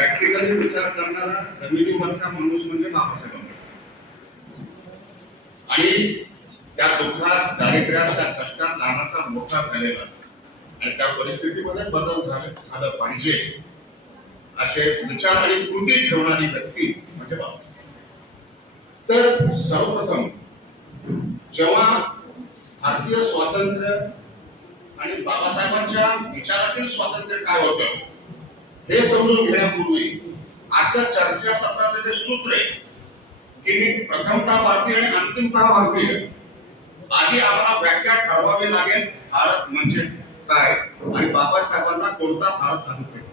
Practically विचार करणारा जमिनीवरचा माणूस म्हणजे बाबासाहेब आंबेडकर. आणि त्या दुःखात, दारिद्र्यात, त्या कष्टात लहानाचा मोठा झालेला आणि त्या परिस्थितीमध्ये बदल झालं पाहिजे असे विचार आणि कृती ठेवणारी व्यक्ती म्हणजे बाबासाहेब. तर सर्वप्रथम जेव्हा भारतीय स्वातंत्र्य आणि बाबासाहेबांच्या विचारातील स्वातंत्र्य काय होतं हे समजून घेण्यापूर्वी आजच्या चर्चा सत्राचे जे सूत्र आहे की मी प्रथमतः भारतीय आणि अंतिमतः भारतीय, आधी आम्हाला व्याख्या ठरवावी लागेल भारत म्हणजे काय आणि बाबासाहेबांना कोणता भारत अभिप्रेत.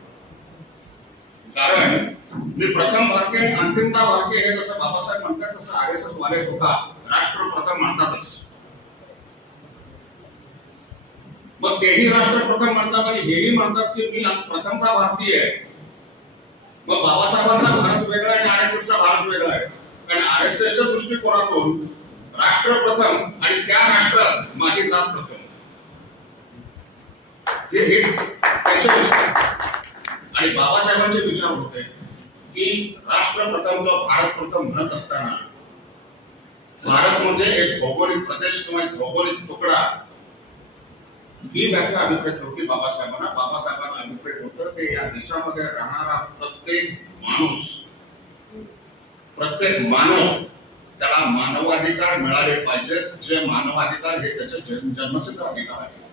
कारण मी प्रथम भारतीय आणि अंतिमतः भारतीय हे जसं बाबासाहेब म्हणतात तसं RSS वाले सुद्धा राष्ट्र प्रथम म्हणतातच. मग तेही राष्ट्रप्रथम म्हणतात आणि हेही म्हणतात की मी प्रथमतः भारतीय आहे. मग बाबासाहेबांचा भारत वेगळा आणि RSSचा भारत वेगळा आहे. कारण RSSच्या दृष्टिकोनातून राष्ट्र प्रथम आणि त्या राष्ट्रात माझी जात प्रथम हे त्याचे आणि बाबासाहेबांचे विचार होते की राष्ट्र प्रथम किंवा भारत प्रथम म्हणत असताना भारत म्हणजे एक भौगोलिक प्रदेश किंवा एक भौगोलिक तुकडा ही व्याख्या अभिप्रेत होती बाबासाहेबांना. बाबासाहेबांना अभिप्रेत होतं की या देशामध्ये राहणारा प्रत्येक माणूस, प्रत्येक मानव त्याला मानवाधिकार मिळाले पाहिजेत. जे मानवाधिकार हे त्याचे जन्मसिद्ध अधिकार आहे.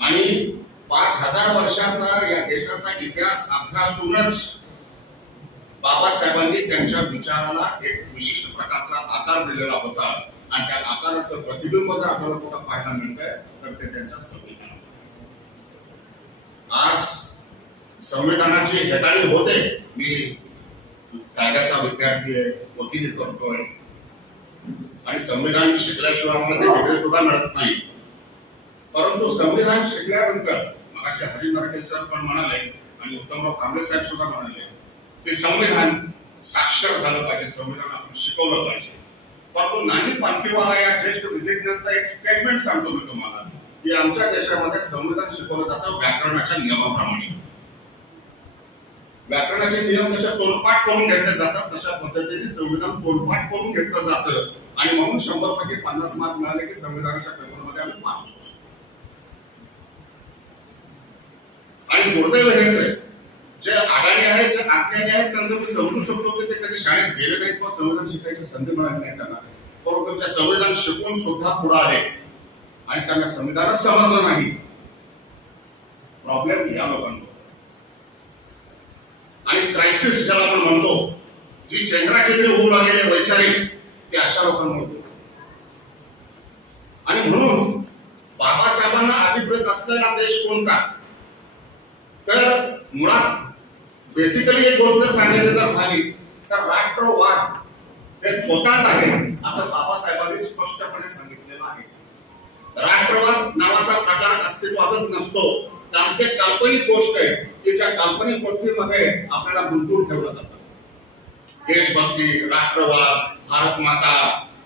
आणि 5000 वर्षाचा या देशाचा इतिहास अभ्यासूनच बाबासाहेबांनी त्यांच्या विचाराला एक विशिष्ट प्रकारचा आकार दिलेला होता. आणि त्या आकाराचं प्रतिबिंब जर आपल्याला कुठं पाहायला मिळतंय तर ते त्यांच्या संविधानात. आज संविधानाची हेटाळी होते. मी कायद्याचा विद्यार्थी आहे, वकिली करतोय आणि संविधान शिकल्याशिवाय आम्हाला ते डिग्री सुद्धा मिळत नाही. परंतु संविधान शिकल्यानंतर मगाशी हरी नरके सर पण म्हणाले आणि उत्तमराव कांबळे साहेब सुद्धा म्हणाले की संविधान साक्षर झालं पाहिजे, संविधान आपण शिकवलं पाहिजे. परंतु नानी पालखीवाला या ज्येष्ठ विधिज्ञांचा एक स्टेटमेंट सांगतो मी तुम्हाला की आमच्या देशामध्ये संविधान शिकवलं जातं व्याकरणाच्या नियमाप्रमाणे. व्याकरणाचे नियम जसे तोंडपाठ करून घेतले जातात तशा पद्धतीने संविधान तोंडपाठ करून घेतलं जातं आणि म्हणून 100 पैकी 50 मार्क मिळाले की संविधानाच्या पेपरमध्ये आम्ही पास होतो. आणि दुर्दैव हेच आहे जे अडाणी आहेत, जे अज्ञानी आहेत त्यांचं मी समजू शकतो की ते कधी शाळेत गेले नाहीत किंवा संविधान शिकायची संधी मिळाली नाही त्यांना. परंतु ते संविधान शिकून सुद्धा पुढे आले आणि त्यांना संविधानच समजलं नाही. प्रॉब्लेम या लोकांना. आणि क्रायसिस ज्याला आपण म्हणतो, जी चेंद्राचेंद्री होऊ लागलेले वैचारिक ते अशा लोकांना. आणि म्हणून बाबासाहेबांना अभिप्रेत असलेला देश कोणता तर मुळात बेसिकली एक गोष्ट सांगायची जर झाली तर राष्ट्रवाद हे खोटात आहे असं बाबासाहेबांनी स्पष्टपणे सांगितलेलं आहे. राष्ट्रवाद नावाचा प्रकार अस्तित्वातच नसतो. कारण ते काल्पनिक गोष्ट आहे की ज्या काल्पनिक गोष्टीमध्ये आपल्याला गुंतवून ठेवलं जातं. देशभक्ती, राष्ट्रवाद, भारत माता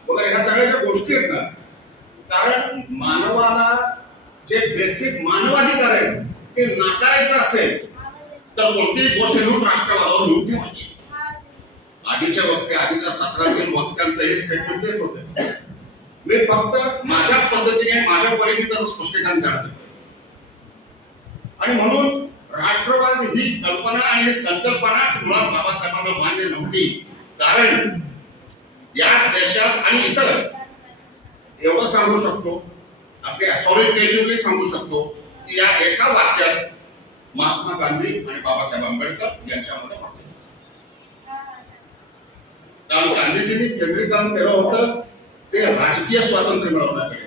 वगैरे ह्या सगळ्या ज्या गोष्टी आहेत ना, कारण मानवाला जे बेसिक मानवाधिकार आहेत ते नाकारायचं असेल तर कोणतीही गोष्ट घेऊन राष्ट्रवादावर घेऊन ठेवायची. आधीच्या वक्ते, आधीच्या सत्रातील वक्त्यांचं हे स्टेटमेंट तेच होते. मी फक्त माझ्या पद्धतीने माझ्या परीने त्याचं स्पष्टीकरण करायचं. आणि म्हणून राष्ट्रवाद ही कल्पना आणि ही संकल्पनाच मुळात बाबासाहेबांना मान्य नव्हती. कारण या देशात आणि इतर एवढं सांगू शकतो, अगदी अथॉरिटेटिव्हली सांगू शकतो की या एका वाक्यात महात्मा गांधी आणि बाबासाहेब आंबेडकर यांच्यामध्ये कारण गांधीजींनी केंद्रीकरण केलं होतं ते राजकीय स्वातंत्र्य मिळवण्याकडे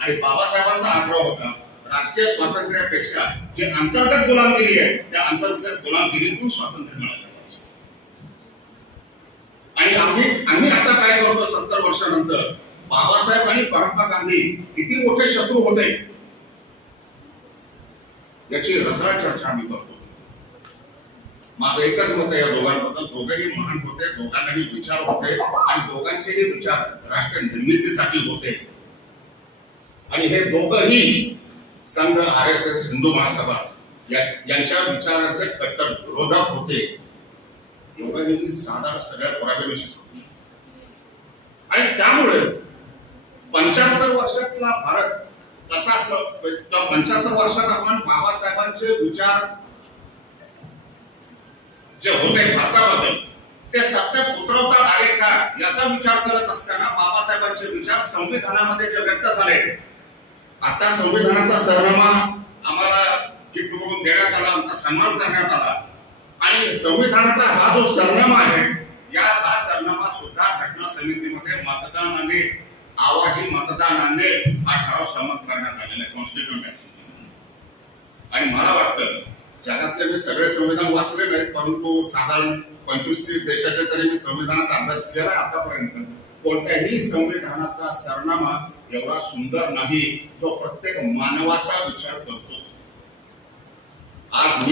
आणि बाबासाहेबांचा आग्रह होता राजकीय स्वातंत्र्यापेक्षा जे अंतर्गत गुलामगिरी आहे त्या अंतर्गत गुलामगिरीतून स्वातंत्र्य मिळालं पाहिजे. आणि आम्ही आता काय करतो 70 वर्षानंतर बाबासाहेब आणि महात्मा गांधी किती मोठे शत्रू होते याची रसाळ चर्चा आम्ही करतो. माझं एकच मत आहे या दोघांबद्दल, दोघेही महान होते, दोघांनाही विचार होते आणि दोघांचेही विचार राष्ट्र निर्मितीसाठी होते. आणि हे दोघंही संघ, RSS, हिंदू महासभा यांच्या विचाराचे कट्टर विरोधक होते, एवढं देखील साधारण सगळ्या पुराव्याविषयी सांगू शकतो. आणि त्यामुळे 75 वर्षातला भारत कसा 75 वर्षात आपण बाबासाहेबांचे विचार जे होते भारताबद्दल ते सत्यात उतरवता आले का याचा विचार करत असताना बाबासाहेबांचे विचार संविधानामध्ये जे व्यक्त झाले, आता संविधानाचा सरनामा आम्हाला गिफ्ट म्हणून देण्यात आला, आमचा सन्मान करण्यात आला. आणि संविधानाचा हा जो सरनामा आहे, हा सरनामा सुद्धा घटना समितीमध्ये मतदानाने, आवाजी मतदानाने हा ठराव संमत करण्यात आलेला आहे कॉन्स्टिट्यूएंट असेंब्ली. आणि मला वाटतं जगातले मी सगळे संविधान वाचले नाहीत, परंतु साधारण 25-30 देशाचे तरी मी संविधानाचा अभ्यास केला आतापर्यंत. कोणत्याही संविधानाचा सरनामा एवढा सुंदर नाही जो प्रत्येक मानवाचा विचार करतो. आज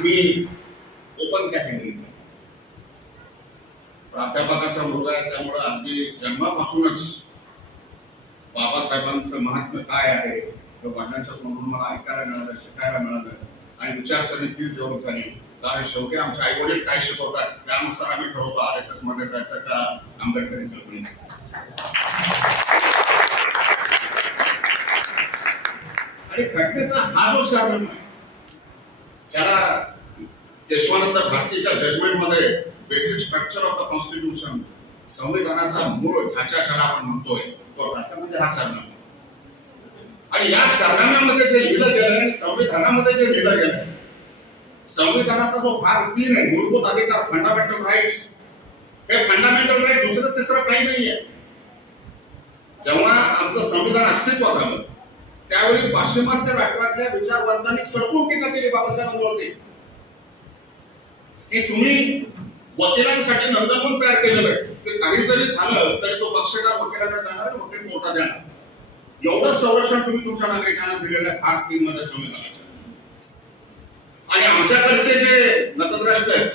मी ओपन कॅटेगरी प्राध्यापकाचा मुलगा आहे, त्यामुळे अगदी जन्मापासूनच बाबासाहेबांचं महात्म्य काय आहे वडिलांच्या तोंडून मला ऐकायला मिळालं, शिकायला मिळालं. आणि विचारसरणी तीच डेव्हलप झाली. कारण शेवटी आमचे आई वडील काय शिकवतात त्यानुसार आम्ही ठरवतो RSS मध्ये जायचं का आंबेडकरी चळवळी. आणि घटनेचा हा जो सरनामा आहे, ज्याला केशवानंद भारतीच्या जजमेंट मध्ये basic structure of the constitution, संविधानाचा मूळ ढाचा ज्याला आपण म्हणतोय, तो ढाचा म्हणजे हा सरनामा. आणि या सरनाम्यामध्ये जे लिहिलं गेलं आहे, संविधानामध्ये जे लिहिलं गेलं आहे, संविधानाचा जो भाग 3 आहे, मूलभूत अधिकार, फंडामेंटल राईट्स, हे फंडामेंटल राईट दुसरं तिसरं काही नाहीये. जेव्हा आमचं संविधान अस्तित्वात आलं त्यावेळी पाश्चिमात्य राष्ट्रातल्या विचारवंतांनी सडकून टीका केली बाबासाहेबांवरती की तुम्ही वकिलांसाठी नंदनवन तयार केलेलं आहे, ते काही जरी झालं तरी तो पक्षकार वकिलाकडे जाणार, वकील कोर्टात येणार. एवढं संरक्षण तुम्ही तुमच्या नागरिकांना दिलेलं आहे भाग 3 मध्ये संविधानाच्या. आणि आमच्याकडचे जे नतद्रष्ट आहेत,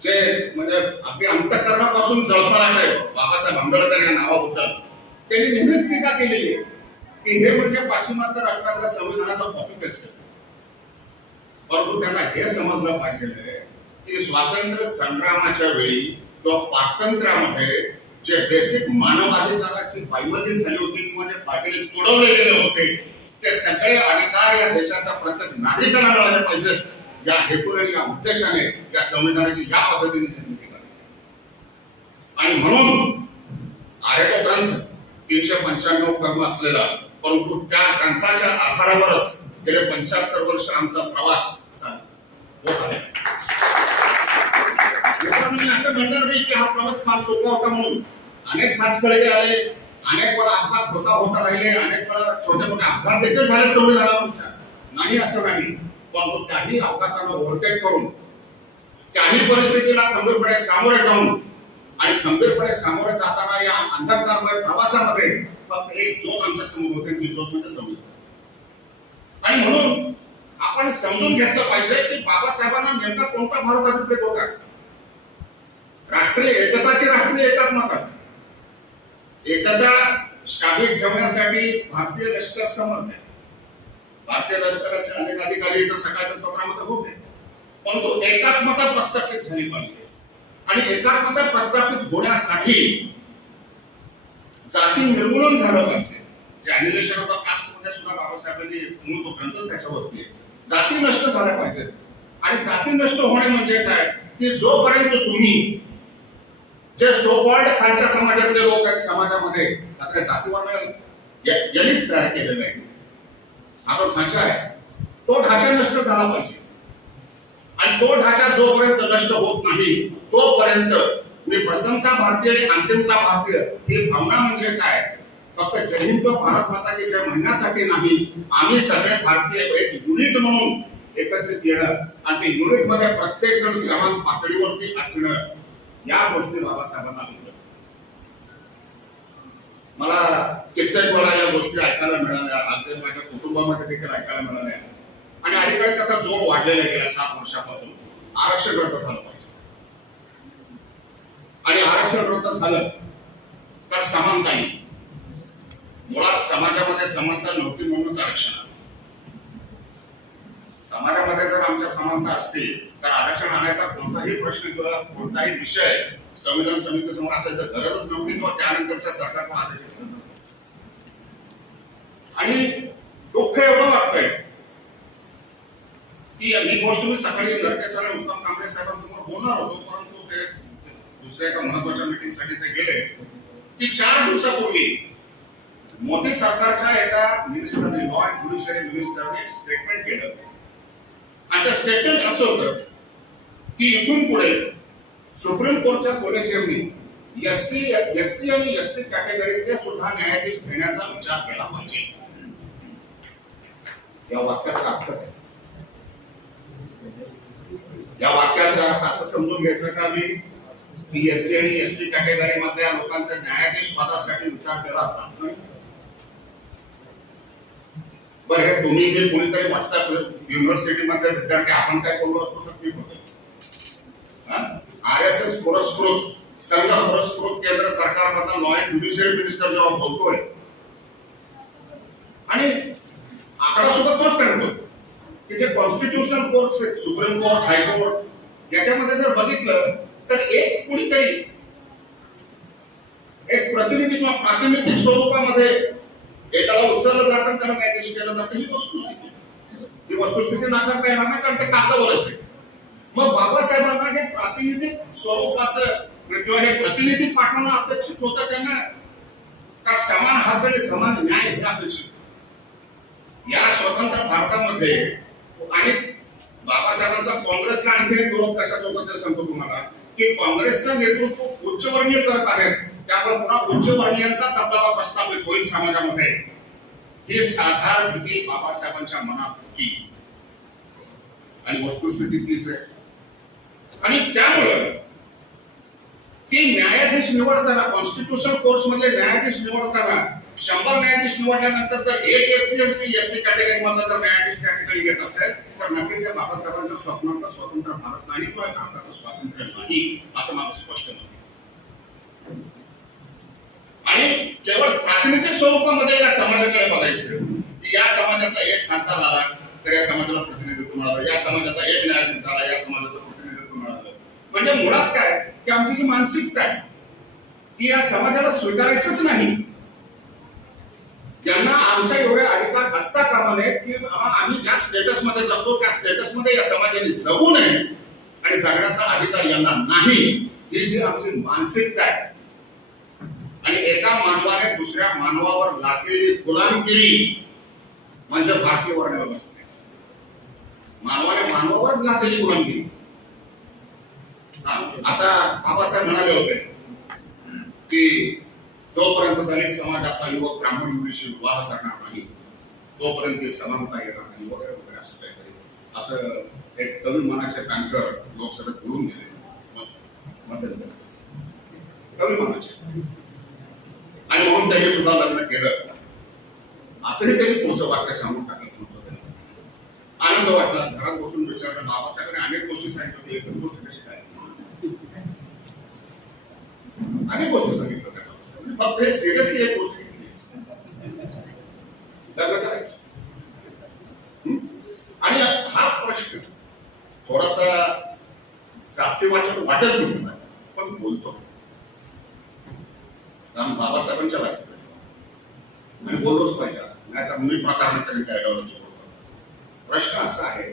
जे म्हणजे अगदी अंतःकरणापासून जळफळाट आहे बाबासाहेब आंबेडकर या नावाबद्दल, त्यांनी नेहमीच टीका केलेली आहे की हे म्हणजे पाश्चिमात्य राष्ट्रातल्या संविधानाचा कॉपी पेस्ट आहे. परंतु त्यांना हे समजलं पाहिजे की स्वातंत्र्य संग्रामाच्या वेळी किंवा स्वातंत्र्यामध्ये जे बेसिक मानवाधिकाराची पायमल्ली झाली होती किंवा जे पाटील तुडवले गेले होते, ते सगळे अधिकार या देशाच्या प्रत्येक नागरिकांना मिळाले पाहिजेत. या हेतूने, या उद्देशाने या संविधानाची या पद्धतीने निर्मिती करणे. आणि म्हणून आहे तो ग्रंथ 395 कलम असलेला, परंतु त्या ग्रंथाच्या आधारावरच गेले 75 वर्ष आमचा प्रवास होत आहे. मी असं म्हणणार नाही की हा प्रवास फार सोपा होता म्हणून. अनेक खाचखळगे आले, अनेक वेळा अपघात होता राहिले, अनेक वेळा छोटे मोठे अपघात देखील झाले संविधानावरच्या, नाही असं नाही. परंतु त्याही अपघातांना ओव्हरटेक करून, त्याही परिस्थितीला खंबीरपणे सामोरे जाऊन आणि खंबीरपणे सामोरे जाताना या अंधकारमय प्रवासामध्ये फक्त एक ज्योत आमच्या समोर होते, ती ज्योत म्हणजे संविधान. आणि म्हणून आपण समजून घेतलं पाहिजे की बाबासाहेबांना नेमका कोणता भारत अभिप्रेत होता, राष्ट्रीय एकता की राष्ट्रीय एकात्मता. एकता शाबीत ठेवण्यासाठी भारतीय लष्कर समर्थ आहे. भारतीय लष्कराचे अनेक अधिकारी इथं सकाळच्या सत्रामध्ये होते, परंतु एकात्मता प्रस्थापित झाली पाहिजे. आणि एकात्मता प्रस्थापित होण्यासाठी जाती निर्मूलन झालं पाहिजे. जे अॅनिलेशन ऑफ द कास्ट मध्ये सुद्धा बाबासाहेबांनी मूळ तो ग्रंथच त्याच्यावरती आहे. जाती नष्ट झाल्या पाहिजेत. आणि जाती नष्ट होणे म्हणजे काय, की जोपर्यंत तुम्ही जे सोकॉल्ड खालच्या समाजातले लोक आहेत समाजामध्ये, मात्र जातीवर्ण यांनीच तयार केलेलं आहे. हा जो ढाचा आहे तो ढाचा नष्ट झाला पाहिजे. आणि तो ढाचा जोपर्यंत नष्ट होत नाही तोपर्यंत मी प्रथमता भारतीय आणि अंतिमता भारतीय ही भावना म्हणजे काय, फक्त जय हिंद भारत माता की जय म्हणण्यासाठी नाही, आम्ही सगळे भारतीय एक युनिट म्हणून एकत्रित येणं आणि ते युनिट मध्ये प्रत्येक जण समान पातळीवरती असणं, या गोष्टी बाबासाहेबांना आवडल्या. मला कित्येक वेळा या गोष्टी ऐकायला मिळाल्या, अगदी माझ्या कुटुंबामध्ये देखील ऐकायला मिळाल्या. आणि अलीकडे त्याचा जोर वाढलेला आहे गेल्या 7 वर्षापासून. आरक्षण रद्द झालं पाहिजे. आणि आरक्षण रद्द झालं तर समानता येईल. मुळात समाजामध्ये समानता नव्हती म्हणूनच आरक्षण आलं. समाजामध्ये जर आमच्या समानता असती तर आरक्षण आणायचा कोणताही प्रश्न किंवा कोणताही विषय संविधान समितीसमोर असायचं गरजच नव्हती किंवा त्यानंतरच्या सरकारला असायची गरज नव्हती. आणि दुःख एवढं वाटतंय की ही गोष्ट मी सकाळी नरके सर आणि उत्तम कांबळे साहेबांसमोर बोलणार होतो, परंतु ते दुसऱ्या एका महत्वाच्या मीटिंगसाठी ते गेले. की 4 दिवसापूर्वी मोदी सरकारच्या एका मिनिस्टरने, लॉ अँड ज्युडिशियरी मिनिस्टरने एक स्टेटमेंट केलं आणि त्या स्टेटमेंट असं होतं की इथून पुढे सुप्रीम कोर्टच्या कोलेजियमनी एससी आणि एसटी कॅटेगरीतले सुद्धा न्यायाधीश घेण्याचा विचार केला पाहिजे. या वाक्याचा अर्थ काय? या वाक्याचा अर्थ असं समजून घ्यायचं का मी की एससी आणि एसटी कॅटेगरी मधल्या लोकांच्या न्यायाधीश पदासाठी विचार केला जात नाही? बरं, हे तुम्ही जे कोणीतरी व्हॉट्सअप युनिव्हर्सिटी मधले विद्यार्थी आपण काय बोललो असतो तर ठीक होते. RSS पुरस्कृत संघ पुरस्कृत केंद्र सरकारमधला लॉ अँड ज्युडिशियरी मिनिस्टर जेव्हा बोलतोय आणि आकडा सुद्धा तोच सांगतो की जे कॉन्स्टिट्यूशनल कोर्ट्स आहेत, सुप्रीम कोर्ट, हायकोर्ट, याच्यामध्ये जर बघितलं तर एक कुणीतरी एक प्रतिनिधी किंवा प्रातिनिधिक स्वरूपामध्ये एकाला उचललं जातं त्याला न्यायाधीश केलं जातं. ही वस्तुस्थिती, ही वस्तुस्थिती नाकारता येणार नाही कारण ते कागदावरच आहे. मग बाबासाहेबांना हे प्रातिनिधिक स्वरूपाचं किंवा हे प्रतिनिधी पाठवणं अपेक्षित होतं त्यांना का समान हक्क आणि समान न्याय हे अपेक्षित? या स्वतंत्र भारतामध्ये आणि बाबासाहेबांचा काँग्रेसला आणखी एक विरोध कशाचा होता ते सांगतो तुम्हाला की काँग्रेसचं नेतृत्व उच्चवर्णीय करत आहेत, त्यावर पुन्हा उच्चवर्णीयांचा दबदबा प्रस्थापित होईल समाजामध्ये. ही साधारण भीती बाबासाहेबांच्या मनात होती आणि वस्तुस्थिती तीच आहे. आणि त्यामुळे की न्यायाधीश निवडताना, कॉन्स्टिट्यूशन कोर्ट्स मध्ये न्यायाधीश निवडताना 100 न्यायाधीश निवडल्यानंतर जर एक एससी आणि एसटी कॅटेगरी मधला जर न्यायाधीश कॅटेगरी घेत असेल तर नक्कीच बाबासाहेबांच्या स्वप्नातलं स्वतंत्र भारत नाही किंवा भारताचं स्वातंत्र्य नाही असं माझं स्पष्ट मत. आणि केवळ प्रातिनिधिक स्वरूपामध्ये या समाजाकडे बघायचं की या समाजाचा एक खासदार आला तर या समाजाला प्रतिनिधित्व मिळालं, या समाजाचा एक न्यायाधीश झाला या समाजाचं प्रतिनिधित्व मिळालं. म्हणजे मुळात काय की आमची जी मानसिकता आहे की या समाजाला स्वीकारायचंच नाही, त्यांना आमच्या एवढे अधिकार असता कामा नये की आम्ही ज्या स्टेटस मध्ये जगतो त्या स्टेटस मध्ये या समाजाने जगू नये आणि जगण्याचा अधिकार यांना नाही. ही जी आमची मानसिकता आहे आणि एका मानवाने दुसऱ्या मानवावर लादलेली गुलामगिरी म्हणजे भारतीय वर्णव्यवस्था. मानवाने मानवावरच लादलेली गुलामगिरी. आता बाबासाहेब म्हणाले होते की जोपर्यंत दलित समाजातला युवक ब्राह्मण मुलीशी विवाह करणार नाही तोपर्यंत समानता येणार नाही वगैरे वगैरे असं काहीतरी असं एक तरुण मनाचे बँकर लोकसभेत बोलून गेले. कवी मनाचे आणि म्हणून त्यांनी सुद्धा लग्न केलं असंही त्यांनी पुढचं वाक्य सांगून टाकलं संसदेने. आनंद वाटला. घरात बसून विचारलं बाबासाहेबांनी अनेक गोष्टी सांगितल्या, एकच गोष्ट कशी काय? अनेक गोष्टी सांगितल्या फक्त हे सिरियसली एक गोष्ट लग्न करायचं. आणि हा प्रश्न थोडासा जातीवाचक वाटत नाही पण बोलतो कारण बाबासाहेबांच्या वाचत आणि बोललोच पाहिजे. नाही तर मुली प्रकार तरी आयडिओलॉजी बोलतो. प्रश्न असा आहे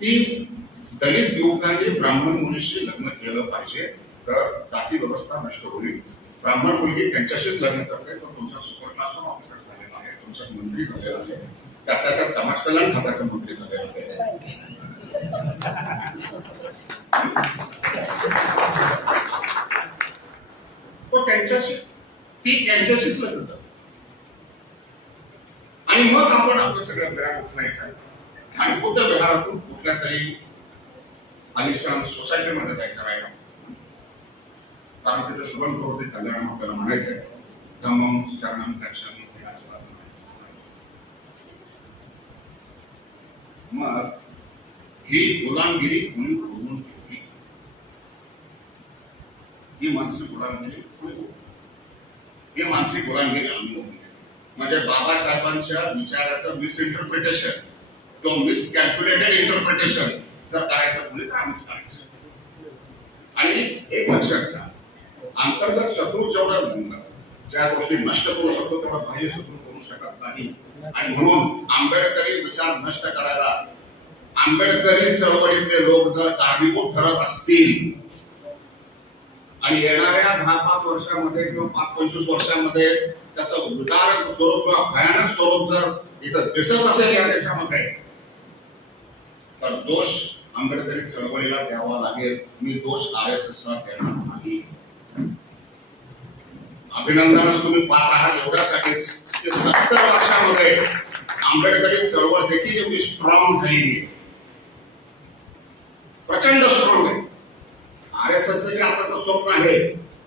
की दलित युवकांनी ब्राह्मण मुलीशी लग्न केलं पाहिजे तर जाती व्यवस्था नष्ट होईल. ब्राह्मण मुलगी त्यांच्याशीच लग्न करते तर तुमचा सुपर क्लास ऑफिसर झालेला आहे, तुमचा मंत्री झालेला आहे, त्यातल्या त्यात समाज कल्याण खात्याचा मंत्री झालेला आहे. तो त्यांच्याशीच लग्न करतो आणि मग आपण आपलं सगळं विराट उचलायचं आणि बुद्ध विहारातून कुठल्या तरी आलिशान सोसायटीमध्ये जायचं राहिला कारण तिथे शुभम करोते कल्याण आपल्याला म्हणायचंय. धम्मं शरणं गच्छामि हे अजिबात म्हणायचं. मग ही गुलामगिरी कुणी ओढून घेतली? ही मानसिक गुलामगिरी कुणी ओढली? ही मानसिक मानसिक गुलामगिरी अनुभवली. म्हणजे बाबासाहेबांच्या विचाराचं मिसइंटरप्रिटेशन किंवा मिसकॅल्क्युलेटेड इंटरप्रिटेशन जर करायचं कुणी तर आम्हीच करायचं. आणि एक लक्षात घ्या, अंतर्गत शत्रू जेवढं ज्या गोष्टी नष्ट करू शकतो तेवढा बाह्य शत्रू करू शकत नाही. आणि म्हणून आंबेडकरी विचार नष्ट करायला आंबेडकरी चळवळीतले लोक जर कारणीभूत ठरत असतील आणि येणाऱ्या 10-5 वर्षांमध्ये किंवा 5-25 वर्षांमध्ये त्याचं उदार स्वरूप किंवा भयानक स्वरूप जर इथं दिसत असेल या देशामध्ये, तर दोष आंबेडकरी चळवळीला द्यावा लागेल. मी दोष RSS ला देणार नाही. अभिनंदन तुम्ही पाहत आहात एवढ्यासाठीच की 70 वर्षांमध्ये आंबेडकरी चळवळ देखील एवढी स्ट्रॉंग झालेली आहे, प्रचंड स्ट्रॉंग आहे. RSS चे आताचं स्वप्न आहे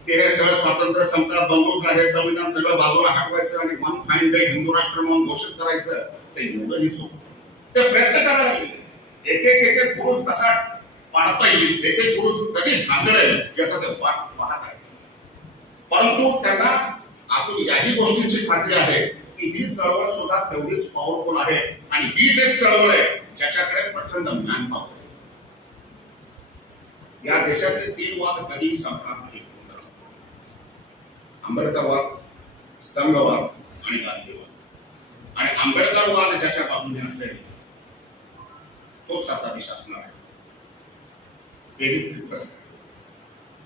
की हे सगळं स्वातंत्र्य संपदा बंदूक आहे, संविधान सगळं बाजूला हटवायचं आणि वन फाईन डे हिंदू राष्ट्र म्हणून घोषित करायचं, ते एवढंही सोपं. ते प्रयत्न करायला लागले. एक एक पुरुष कसा पाडता येईल, एक एक पुरुष कधी ढासळेल याचा ते वाट पाहत आहे. परंतु त्यांना आतून याही गोष्टींची खात्री आहे की ही चळवळ सुद्धा तेवढीच पॉवरफुल आहे आणि हीच एक चळवळ आहे ज्याच्याकडे प्रचंड मॅन पॉवर आहे. या देशातले 3 वाद कधीही संपणार नाही. आंबेडकरवाद, संघवाद आणि गांधीवाद. आणि आंबेडकरवाद ज्याच्या बाजूने असेल तोच सत्ताधीश असणार आहे.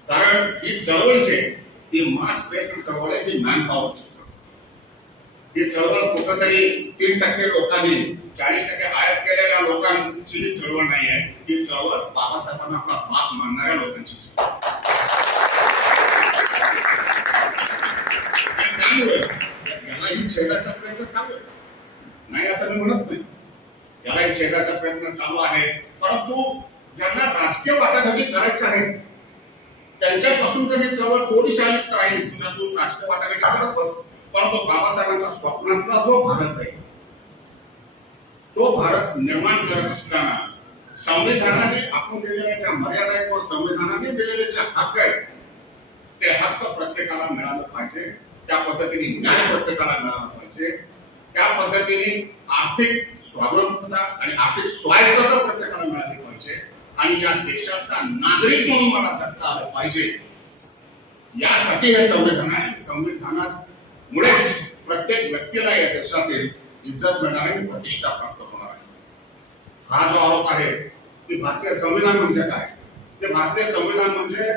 कारण ही चळवळ जी ती मास बेस्ड चळवळ आहे, ही मॅन पॉवरची चळवळ. ही चळवळ कुठंतरी 3% लोकांनी 40% आयात केलेल्या लोकांची ही चळवळ नाही आहे. ही चळवळ बाबासाहेबांना आपला बाप मानणाऱ्या लोकांची चळवळ. त्यामुळे याला ही छेदाचा प्रयत्न चालू आहे, नाही असं मी म्हणत नाही. याला ही छेदाचा प्रयत्न चालू आहे, परंतु ज्यांना राजकीय वाटाघाटी करायच्या आहेत त्यांच्यापासून जर ही चळवळ थोडीशी आली तर राहील. तुझ्यातून राजकीय वाटाघाटी करत बस, परंतु बाबासाहेबांच्या स्वप्नातला जो भारत आहे तो भारत निर्माण करत असताना संविधानाने आपण दिलेल्या ज्या मर्यादा आहेत किंवा संविधानाने दिलेले जे हक्क आहेत ते हक्क प्रत्येकाला मिळालं पाहिजे. त्या पद्धतीने न्याय प्रत्येकाला मिळाला पाहिजे. त्या पद्धतीने आर्थिक स्वावलंबता आणि आर्थिक स्वायत्तता प्रत्येकाला मिळाली पाहिजे. आणि या देशाचा नागरिक म्हणून मला जगता आलं पाहिजे. यासाठी हे संविधान आहे. संविधानामुळेच प्रत्येक व्यक्तीला या देशातील इज्जत मिळणार आणि प्रतिष्ठा प्राप्त होणार आहे. हा जो आरोप आहे की भारतीय संविधान म्हणजे काय, ते भारतीय संविधान म्हणजे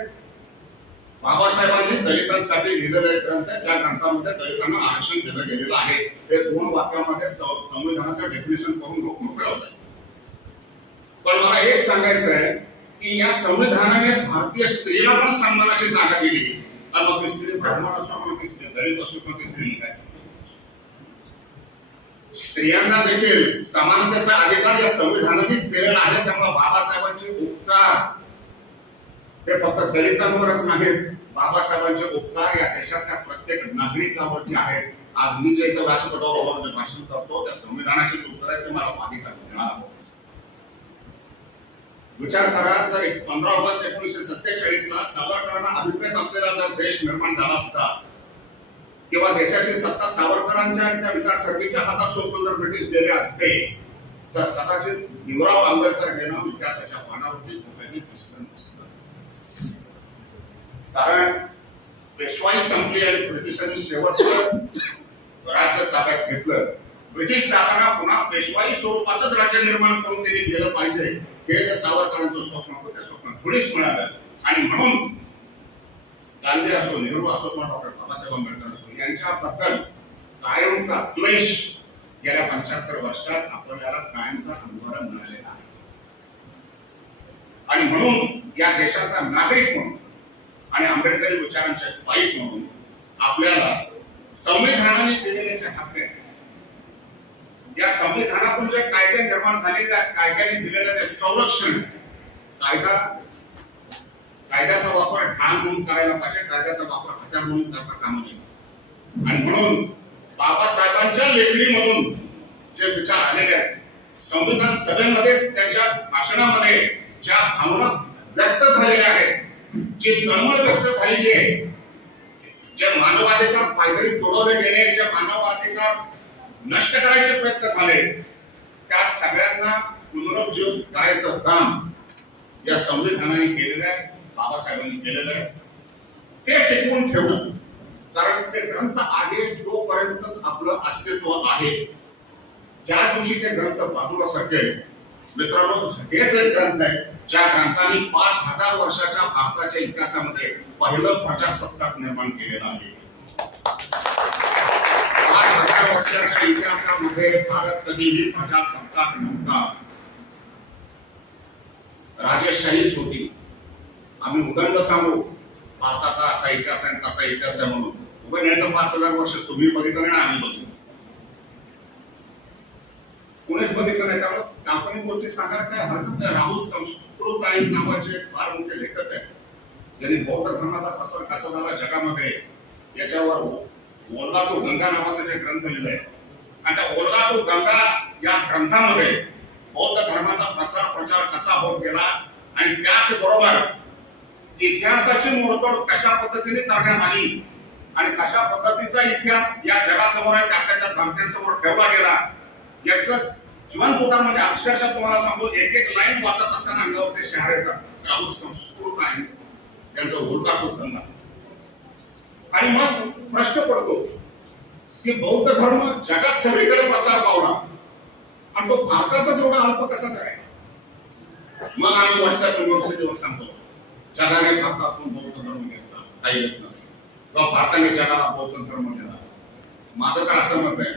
बाबासाहेबांनी दलितांसाठी लिहिलेला एक ग्रंथ आहे. त्या ग्रंथामध्ये दलितांना आरक्षण दिलं गेलेलं आहे. हे 2 वाक्यामध्ये संविधानाचं डेफिनेशन करून लोक मोकळे होत आहेत. पण मला एक सांगायचं आहे की या संविधानानेच भारतीय स्त्रीला पण सन्मानाची जागा दिली. आणि मग ती स्त्री ब्राह्मण असो किंवा ती स्त्री दलित असो किंवा ती स्त्री लिहायचं, स्त्रियांना देखील समानतेचा अधिकार या संविधानानेच दिलेला आहे. त्यामुळे बाबासाहेबांचे उपकार ते फक्त दलितांवरच नाहीत, बाबासाहेबांचे उपकार या देशातल्या प्रत्येक नागरिकावरती आहेत. आज मी जे इथं व्यासपीठावर भाषण करतो त्या संविधानाचीच उत्तर आहे की मला अधिकार मिळाला पाहिजे. विचार करा, जर 15 ऑगस्ट 1947 ला सावरकरांना अभिप्रेत असलेला जर देश निर्माण झाला असता किंवा देशाची सत्ता सावरकरांच्या आणि त्या विचारसरणीच्या हातात सोडून जर ब्रिटिश दिले असते तर कदाचित भीमराव आंबेडकर हे नाव इतिहासाच्या पानावरती कुठेही दिसलं नसतं. कारण पेशवाई संपली आणि ब्रिटिशांनी शेवटचं राज्य ताब्यात घेतलं. ब्रिटिश सरकारला पुन्हा पेशवाई स्वरूपाचंच राज्य निर्माण करून त्यांनी गेलं पाहिजे हे जे सावरकरांचं स्वप्न होतं ते स्वप्न थोडीच मिळालं. आणि म्हणून गांधी असो, नेहरू असो किंवा डॉक्टर बाबासाहेब आंबेडकर असो यांच्याबद्दल कायमचा द्वेष गेल्या 75 वर्षात आपल्याला कायमचा अनुभव मिळालेला आहे. आणि म्हणून या देशाचा नागरिक म्हणून आणि आंबेडकरी विचारांचे पाईक म्हणून आपल्याला संविधानाने दिलेले जे हक्क आहेत, या संविधानातून जे कायदे निर्माण झाले, त्या कायद्याने दिलेलं जे संरक्षण, कायद्याचा वापर ढाल म्हणून करायला पाहिजे, कायद्याचा वापर हत्यार म्हणून करता कामा नये. आणि म्हणून बाबासाहेबांच्या लेखणीमधून जे विचार आलेले आहेत, संविधान सभेमध्ये त्यांच्या भाषणामध्ये ज्या भावना व्यक्त झालेल्या आहेत, जी तळमळ व्यक्त झालेली आहे, जे मानवाधिकार पायदळी तोडवले गेले, जे मानवाधिकार नष्ट करायचे प्रयत्न झाले, त्या सगळ्यांना पुनरुज्जीवित करायचं काम या संविधानाने केलेलं आहे, बाबासाहेबांनी केलेलं आहे. ते टिकवून ठेवणं, कारण ते ग्रंथ आहे तोपर्यंतच आपलं अस्तित्व आहे. ज्या दिवशी ते ग्रंथ बाजूला सरकेल, मित्रांनो, हेच एक ग्रंथ आहे ज्या ग्रंथाने 5000 वर्षाच्या भारताच्या इतिहासामध्ये पहिलं प्रजासत्ताक निर्माण केलेलं आहे. 5000 वर्षाच्या इतिहासामध्ये भारत कधीही प्रजासत्ताक नव्हता, राजेशाहीच होती. आम्ही उदंड सांगू भारताचा असा इतिहास आहे तसा इतिहास आहे म्हणून, उभं याचं 5000 वर्ष तुम्ही बघितलं नाही, आम्ही बघितलं, कोणीच बघितलं नाही. त्यामुळे काल्पनिक गोष्टी सांगायला काय हरकत नाही. राहुल संस्कृताई नावाचे फार मोठे लेखक आहेत, ज्यांनी बौद्ध धर्माचा प्रसार कसा झाला जगामध्ये याच्यावर ओला तो गंगा नावाचा जे ग्रंथ लिहिलाय, आणि त्या ओला तो गंगा या ग्रंथामध्ये बौद्ध धर्माचा प्रसार प्रचार कसा होत गेला आणि त्याचबरोबर इतिहासाची मोडतोड कशा पद्धतीने करण्यात आली आणि कशा पद्धतीचा इतिहास या जगासमोर आहे त्या भारतीयांसमोर ठेवला गेला याचं जिवंत उदाहरण अक्षरशः तुम्हाला सांगतो. एक एक लाईन वाचत असताना अंगावर ते शहर येतात. राहुल संस्कृत आहे त्यांचं उलटा गंगा. आणि मग प्रश्न पडतो की बौद्ध धर्म जगात सगळीकडे प्रसार पावला आणि तो भारतातच एवढा अल्प कसा काय? मग आम्ही व्हॉट्सअप युनिव्हर्सिटीवर सांगतो जगाने भारतातून बौद्ध धर्म घेतला, काही घेत नाही, किंवा भारताने जगाला बौद्ध धर्म दिला. माझं तर असं मत आहे,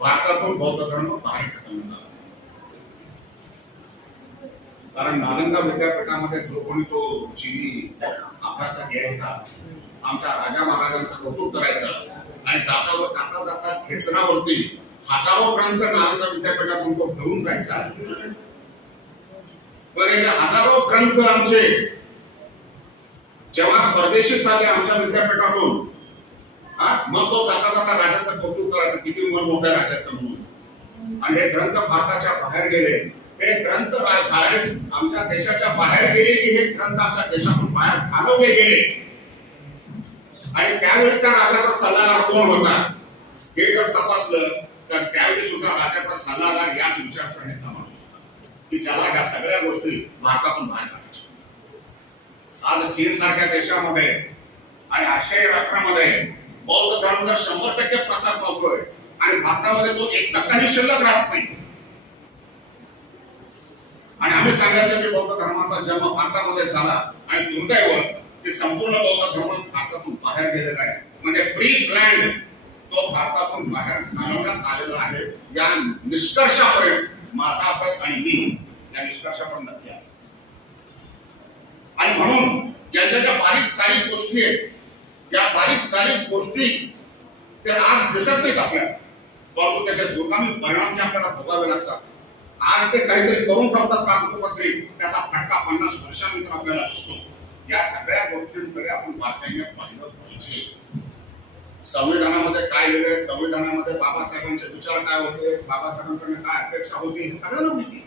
भारतातून बौद्ध धर्म बाहेर टाकला. कारण नालंदा विद्यापीठामध्ये जो कोणी तो चिनी अभ्यास घ्यायचा, आमच्या राजा महाराजांचं कौतुक करायचा आणि जाता जाता खेचनावरती हजारो ग्रंथ नालंदा विद्यापीठातून तो घेऊन जायचा. पण हे हजारो ग्रंथ आमचे जेव्हा परदेशी चालले आमच्या विद्यापीठातून, मग तो जाता जाता राजाचं कौतुक करायचं, किती मन मोठ्या राजाचं म्हणून. आणि हे ग्रंथ भारताच्या बाहेर गेले, हे ग्रंथ बाहेर आमच्या देशाच्या बाहेर गेले की हे ग्रंथ आमच्या देशातून बाहेर घालवले गेले. आणि त्यावेळी त्या राजाचा सल्लागार कोण होता हे जर तपासलं तर त्यावेळी सुद्धा राजाचा सल्लागार याच विचारसरणीचा माणूस होता की ज्याला ह्या सगळ्या गोष्टी भारतातून बाहेर काढायच्या. आज चीन सारख्या देशामध्ये आणि आशियाई राष्ट्रामध्ये बौद्ध धर्म जर 100% प्रसार पावतोय आणि भारतामध्ये तो 1% शिल्लक राहत नाही. आणि आम्ही सांगायचं की बौद्ध धर्माचा जन्म भारतामध्ये झाला आणि दुर्दैव की संपूर्ण बौद्ध धर्म भारतातून बाहेर गेलेला आहे. म्हणजे प्री प्लॅन्ड तो भारतातून बाहेर घालवण्यात आलेला आहे. या निष्कर्षापर्यंत माझा अभ्यास आणि मी या निष्कर्षापर्यंत नक्की आहे. आणि म्हणून यांच्या ज्या बारीक सारीक गोष्टी आहेत, या बारीक सारीक गोष्टी ते आज दिसत नाहीत आपल्याला, परंतु त्याचे दुर्गामी परिणाम जे आपल्याला भोगावे लागतात. आज ते काहीतरी करून ठेवतात कागदोपत्री, त्याचा फटका 50 वर्षानंतर आपल्याला दिसतो. या सगळ्या गोष्टींकडे आपण बारकाईने पाहिलं पाहिजे. संविधानामध्ये काय लिहिलंय, संविधानामध्ये बाबासाहेबांचे विचार काय होते, बाबासाहेबांकडून काय अपेक्षा होती, हे सगळ्यांना माहिती.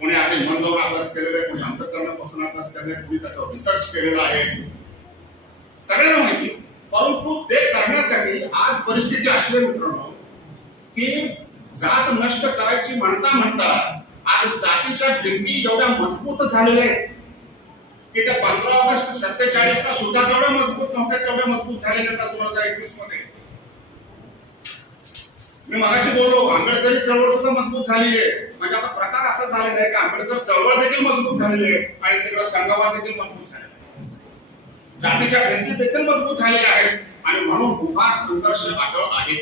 कोणी आधी मन लावून अभ्यास केलेला आहे, कोणी अंतःकरणापासून अभ्यास केलेला आहे, कोणी त्याच्यावर रिसर्च केलेला आहे, सगळ्यांना माहिती. परंतु ते करण्यासाठी आज परिस्थिती अशी आहे मित्रांनो की जात नष्ट करायची म्हणता म्हणता आज जातीच्या भिंती एवढ्या मजबूत झालेल्या आहेत की त्या 15 ऑगस्ट 47 ला सुद्धा तेवढ्या मजबूत नव्हत्या, तेवढ्या मजबूत झालेल्या त्या 2021 मध्ये. मी मगाशी बोललो आंबेडकरी चळवळ सुद्धा मजबूत झालेली आहे. म्हणजे आता प्रकार असा झालेला आहे की आंबेडकर चळवळ देखील मजबूत झालेली आहे आणि तिकडे संघवाद देखील मजबूत झालेला आहे, जातीच्या भिंती देखील मजबूत झालेल्या आहेत. आणि म्हणून उभा संघर्ष अटळ आहे.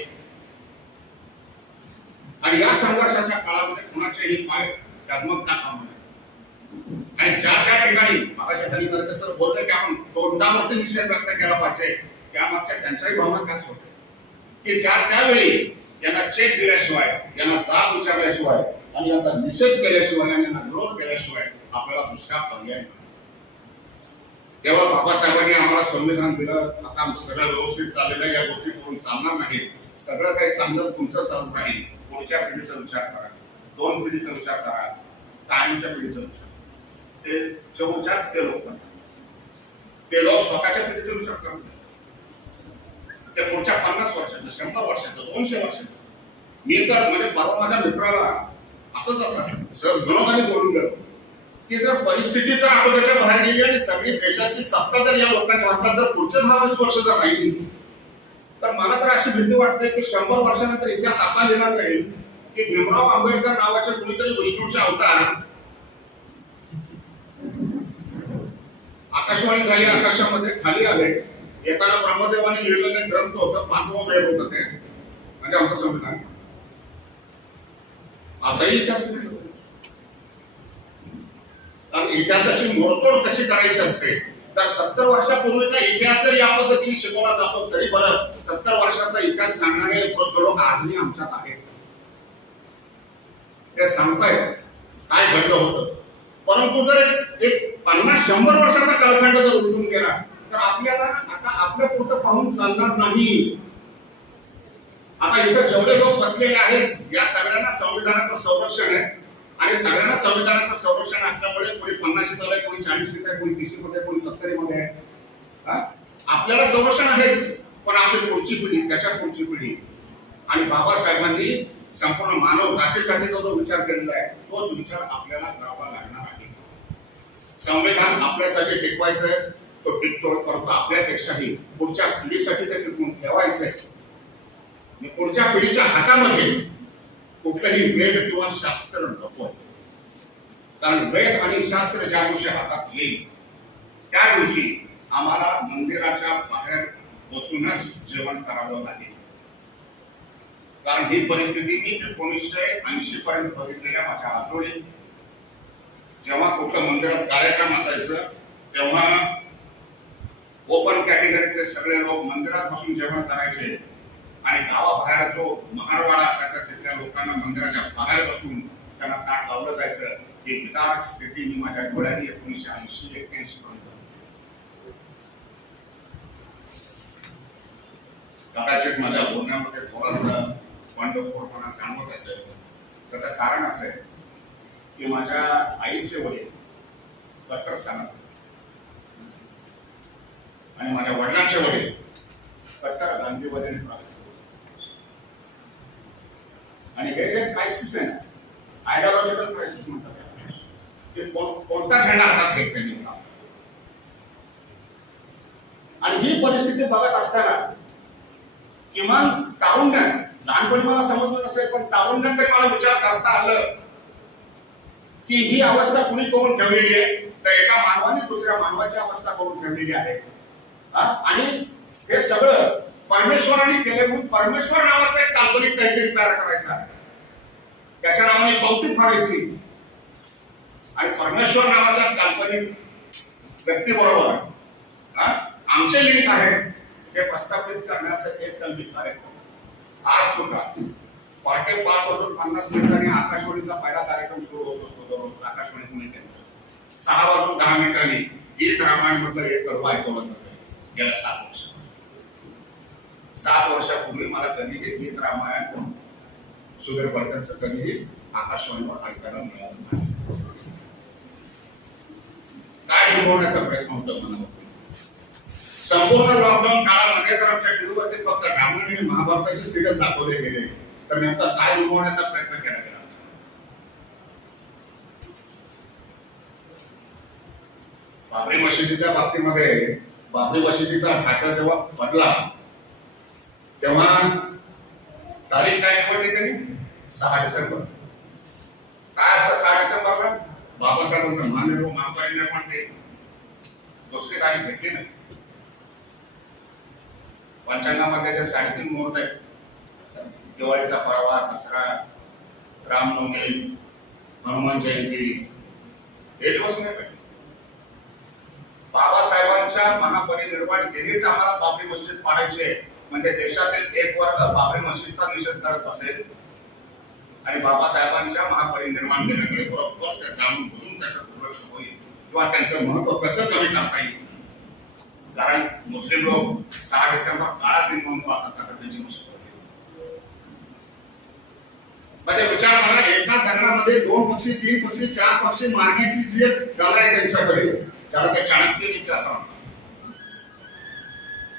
आणि या संघर्षाच्या काळामध्ये कुणाचेही पाय डगमगता कामा नये. आणि ज्या त्या ठिकाणी मागाच्या हरिकर सर बोलले की आपण तोंडावरती निषेध व्यक्त केला पाहिजे, त्यामागच्या त्यांच्याही भावना त्याच होते की ज्या त्यावेळी यांना चेक दिल्याशिवाय, यांना जाब विचारल्याशिवाय आणि यांचा निषेध केल्याशिवाय आणि यांना विरोध केल्याशिवाय आपल्याला दुसरा पर्याय नाही. तेव्हा बाबासाहेबांनी आम्हाला संविधान दिलं. आता आमचं सगळं व्यवस्थित चाललेलं आहे, या गोष्टी करून चालणार नाही. सगळं काही चांगलं तुमचं चालू राहील. पुढच्या पिढीचा विचार करा, 2 पिढीचा विचार करा, कायमच्या पिढीचा विचार. ते जे विचार ते लोक ते लोक स्वतःच्या पिढीचा विचार करत नाही. ते पुढच्या 50 वर्षाचं, 100 वर्षाचं, 200 वर्षाचं. मी तर म्हणजे परवा माझ्या मित्राला असंच सर विनोदाने बोलून गेलो की जर परिस्थितीचा आटोक्याच्या बाहेर गेली आणि सगळी देशाची सत्ता जर या लोकांच्या हातात जर पुढचे 10-20 वर्ष जर राहिली, तर मला तर अशी भीती वाटते की 100 वर्षानंतर इतिहास असा लिहिला जाईल की भीमराव आंबेडकर नावाचे कुणीतरी विष्णूचे अवतार आकाशवाणी झाली, आकाशामध्ये खाली आले, येताना ब्रह्मदेवाने लिहिलेले ग्रंथ होतं, 5वं वेद होतं ते, म्हणजे आमचं संविधान. असाही इतिहास नाही. कारण इतिहासाची मोडतोड कशी करायची असते, तर 70 वर्षापूर्वीचा इतिहास जर या पद्धतीने शिकवला जातो तरी बरं, 70 वर्षाचा इतिहास सांगणारे लोक आजही आमच्यात आहेत. ते सांगतायत काय घडलं होतं. परंतु जर एक 50-100 वर्षाचा कालखंड जर उलटून गेला तर आपल्याला आता आपल्या पुरतं पाहून चालणार नाही. आता इथं जेवढे लोक बसलेले आहेत या सगळ्यांना संविधानाचं संरक्षण आहे आणि सगळ्यांना संविधानाचं संरक्षण असल्यामुळे कोणी 50शीत आहे, कोणी 40शीत आहे, कोणी 30शीत आहे, कोणी 70 मध्ये आहे. आपल्याला संरक्षण आहेच, पण आपली पुढची पिढी, त्याच्या पुढची पिढी आणि बाबासाहेबांनी संपूर्ण मानव जातीसाठीचा जो विचार केलेला आहे तोच विचार आपल्याला करावा लागणार आहे. संविधान आपल्यासाठी टिकवायचंय, तो टिकतो, परंतु आपल्यापेक्षाही पुढच्या पिढीसाठी ते टिकवून ठेवायचंय. पुढच्या पिढीच्या हातामध्ये कुठलंही वेद किंवा शास्त्र नको. कारण वेद आणि शास्त्र ज्या दिवशी हातात येईल त्या दिवशी आम्हाला मंदिराच्या बाहेर बसूनच जेवण करावं लागेल. कारण ही परिस्थिती मी 1980 पर्यंत बघितलेल्या माझ्या आजोळी. जेव्हा कुठलं मंदिरात कार्यक्रम असायचं तेव्हा ओपन कॅटेगरीतले सगळे लोक मंदिरात बसून जेवण करायचे आणि गावाबाहेर जो महारवाडा असायचा तिथल्या लोकांना मंदिराच्या बाहेर बसून त्यांना ताट लावलं जायचं. ही विदारक स्थिती मी माझ्या डोळ्यांनी 1980-81 पर्यंत. कदाचित माझ्या बोलण्यामध्ये थोडासा बंडखोरपणा जाणवत असेल. त्याचं कारण असं आहे की माझ्या आईचे वडील कट्टर सांगत आणि माझ्या वडिलांचे वडील कट्टर गांधीवादी. आणि हे जे क्रायसिस आहे ना, आयडिओलॉजिकल क्रायसिस म्हणतात, ते कोणता झेंडा हातात घ्यायचा नेमका. आणि ही परिस्थिती बघत असताना किमान तारुण्यात, लहानपणी मला समजलं नसेल पण तारुण्यात तरी मला विचार करता आलं की ही अवस्था कुणी करून ठेवलेली आहे, तर एका मानवाने दुसऱ्या मानवाची अवस्था करून ठेवलेली आहे. आणि हे सगळं परमेश्वराने केले म्हणून परमेश्वर नावाचा एक काल्पनिक काहीतरी तयार करायचा, त्याच्या नावाने पावती फाडायची आणि परमेश्वर नावाच्या काल्पनिक व्यक्तीबरोबर आमचे लिंक आहे ते प्रस्थापित करण्याचं एक कल्पित कार्यक्रम. आज सुद्धा पहाटे 5:50 आकाशवाणीचा पहिला कार्यक्रम सुरू होत असतो दररोज आकाशवाणी पुणे केंद्र. 6:10 गीत रामायण मधलं एक गरबा ऐकवलं जातं. गेल्या 7 वर्ष. 7 वर्षापूर्वी मला कधीही गीत रामायण सुधीर फडकेंचं कधीही आकाशवाणीवर ऐकायला मिळालं नाही. काय थांबवण्याचा प्रयत्न होतो मला. संपूर्ण लॉकडाऊन काळामध्ये जर आमच्या टीव्हीवरती फक्त रामायण आणि महाभारताचे सिरियल दाखवले गेले तर नेमका काय थांबवण्याचा प्रयत्न केला गेला. बाबरी मशिदीच्या बाबतीमध्ये बाबरी मशिदीचा ढाचा जेव्हा बदला तेव्हा तारीख काय निवडली त्यांनी? 6 डिसेंबर. काय असतं 6 डिसेंबरला? बाबासाहेबांचं महापरिनिर्वाण दिन. दुसरी तारीख भेटली नाही. पंचांगामध्ये जे 3.5 मुहूर्त आहेत, दिवाळीचा परवा, दसरा, रामनवमी, हनुमान जयंती, हे दिवस नाही भेटले. बाबासाहेबांच्या महापरिनिर्वाण दिनीच आम्हाला बाबरी मस्जिद पाडायचे म्हणजे देशातील एक वर्ग बाबरी मस्जिदचा निषेध करत असेल आणि बाबासाहेबांच्या महापरिनिर्वाण दिनाकडे बरोबर त्या जाणून बुजून त्याच्यात दुर्लक्ष होईल किंवा त्यांचं महत्व कसं कमी करता येईल. कारण मुस्लिम लोक 6 डिसेंबर काळा दिन म्हणून पाळतात त्यांची मुश्किल. म्हणजे विचार करा, एका धरणामध्ये 2 पक्षी, 3 पक्षी, 4 पक्षी मारण्याची जी एक कला आहे त्यांच्याकडे, त्याला त्या चाणक्य नीती असं म्हणतात.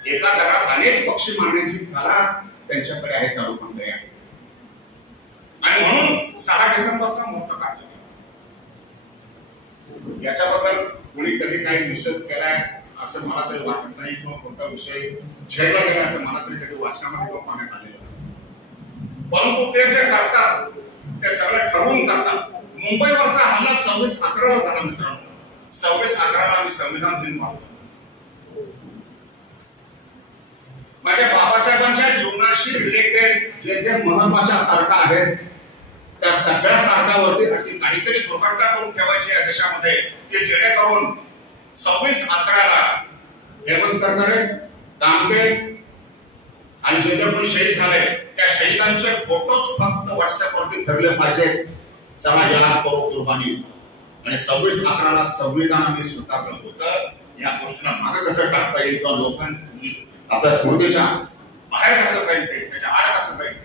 एका दरात अनेक पक्षी मारण्याची कला त्यांच्याकडे आहे, त्या लोकांकडे आहे. आणि म्हणून 6 डिसेंबरचा मुहूर्त काढला. याच्याबद्दल कोणी कधी काही निषेध केलाय असं मला तरी वाटत नाही, किंवा कोणता विषय छेडला गेला असं मला तरी कधी वाचनामध्ये किंवा पाहण्यात आलेलं नाही. परंतु ते जे करतात ते सगळं ठरवून करतात. मुंबईवरचा हल्ला 26/11 झाला मित्रांनो. 26/11 आम्ही संविधान दिन मानतो. माझ्या बाबासाहेबांच्या जीवनाशी रिलेटेड जे जे महत्वाच्या तारखा आहेत त्या सगळ्या तारखावरती अशी काहीतरी दुर्घटना करून ठेवायची या देशामध्ये, की जेणेकरून 26/11 हेमंत करणारे दामटे आणि जे जे कोण शहीद झाले त्या शहीदांचे फोटोच फक्त व्हॉट्सअपवरती ठरले पाहिजे. चला याला करू कुर्बानी. आणि 26/11 संविधानाने स्वीकारलं होतं. या गोष्टीला मागे कसं टाकता येईल किंवा लोकांनी आपल्या स्मृतीच्या बाहेर कसं जाईल, त्याच्या आड कसं जाईल,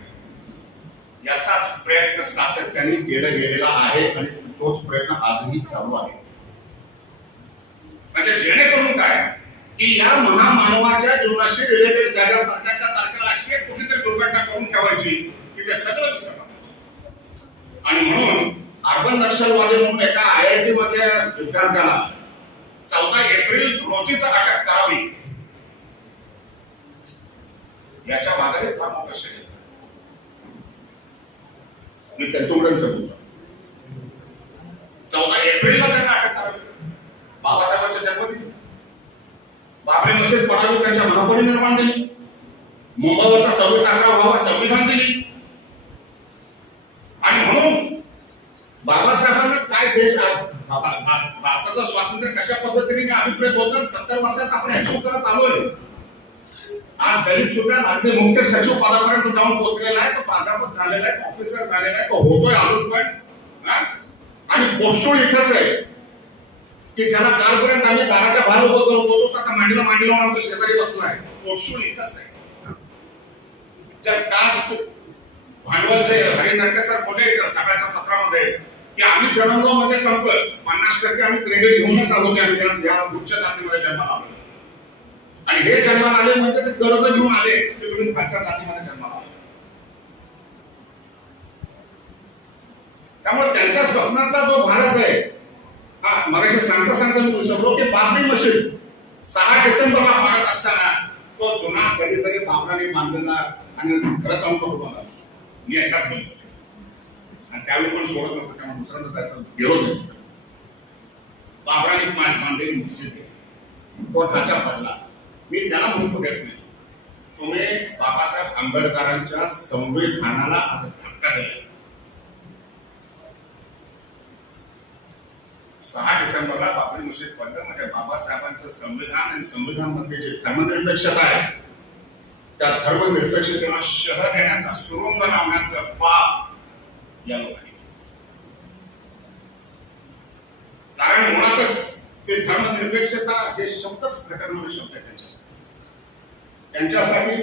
याचाच प्रयत्न सातत्याने केला गेलेला आहे. आणि तोच प्रयत्न आजही चालू आहे. म्हणजे जेणेकरून काय की या महामानवाच्या जीवनाशी रिलेटेड ज्या ज्या तारखा त्या तारखेला अशी एक कुठेतरी दुर्घटना करून ठेवायची की ते सगळं विसरलं. आणि म्हणून अर्बन नक्षलवादी म्हणून एका IIT मधल्या विद्यार्थ्याला 14 एप्रिल रोजीच अटक करावी याच्या मागे फार मोठं षडयंत्र. मी तंतुमयांचं बोलतो. 14 एप्रिलला त्यांना अटक करावी. बाबासाहेबांच्या जन्मदिनी बाबरी मशीद पडावी त्यांच्या महापरिनिर्वाण दिली. मुंबईवरचा 26/11 व्हावा संविधान दिली. आणि म्हणून बाबासाहेबांना काय देश भारताचं स्वातंत्र्य कशा पद्धतीने अभिप्रेत होतं 70 वर्षात आपण अचीव करत आलोय. आज दलित सुद्धा अगदी मुख्य सचिव पदापर्यंत जाऊन पोहोचलेला आहे. तो प्राध्यापक झालेला आहे, ऑफिसर झालेला आहे, तो होतोय अजून पण. आणि पोटशोळ इथंच आहे की ज्याला कालपर्यंत आम्ही दाराच्या बाहेर उभं करत होतो आता मांडीला मांडी लावून आमच्या शेजारी बसला आहे. पोटशोळ इथंच आहे. ज्या कास्ट भांडवलचे हरिनरके सर बोलले सगळ्याच्या सत्रामध्ये की आम्ही जन्मलो म्हणजे संपलं, 50% आम्ही क्रेडिट घेऊनच आलो की आम्ही या उच्च जातीमध्ये जन्माला आलो. आणि हे जन्माला आले म्हणजे ते कर्ज घेऊन आले की तुम्ही खालच्या जातीमध्ये जन्माला आले. त्यामुळे त्यांच्या स्वप्नातला जो भारत आहे, हा मगाशी सांगता मी विसरलो की बाबरी मशीद 6 डिसेंबरला पाडत असताना तो जुना कधीतरी बाबराने बांधलेला, आणि खरं सांगतो तुम्हाला मी एकाच बोलतो आणि त्यावेळी पण सोडत नव्हतं, त्यामुळे दुसऱ्यांदा जायचं गेलोच नाही. बाबराने बांधलेली मशीद तो ढाचा पडला. मी त्याला म्हणतो देत नाही. तुम्ही बाबासाहेब आंबेडकरांच्या संविधानाला आता धक्का दिला. 6 डिसेंबरला बाबरी मशीद पडलं म्हणजे बाबासाहेबांचं संविधान आणि संविधान मध्ये जे धर्मनिरपेक्षता आहे त्या धर्मनिरपेक्षतेला शह देण्याचा, सुरुंग लावण्याचं पाप या लोकांनी. कारण मुळातच ते धर्मनिरपेक्षता हे शब्दच प्रकरणाचे शब्द आहे त्यांच्यासाठी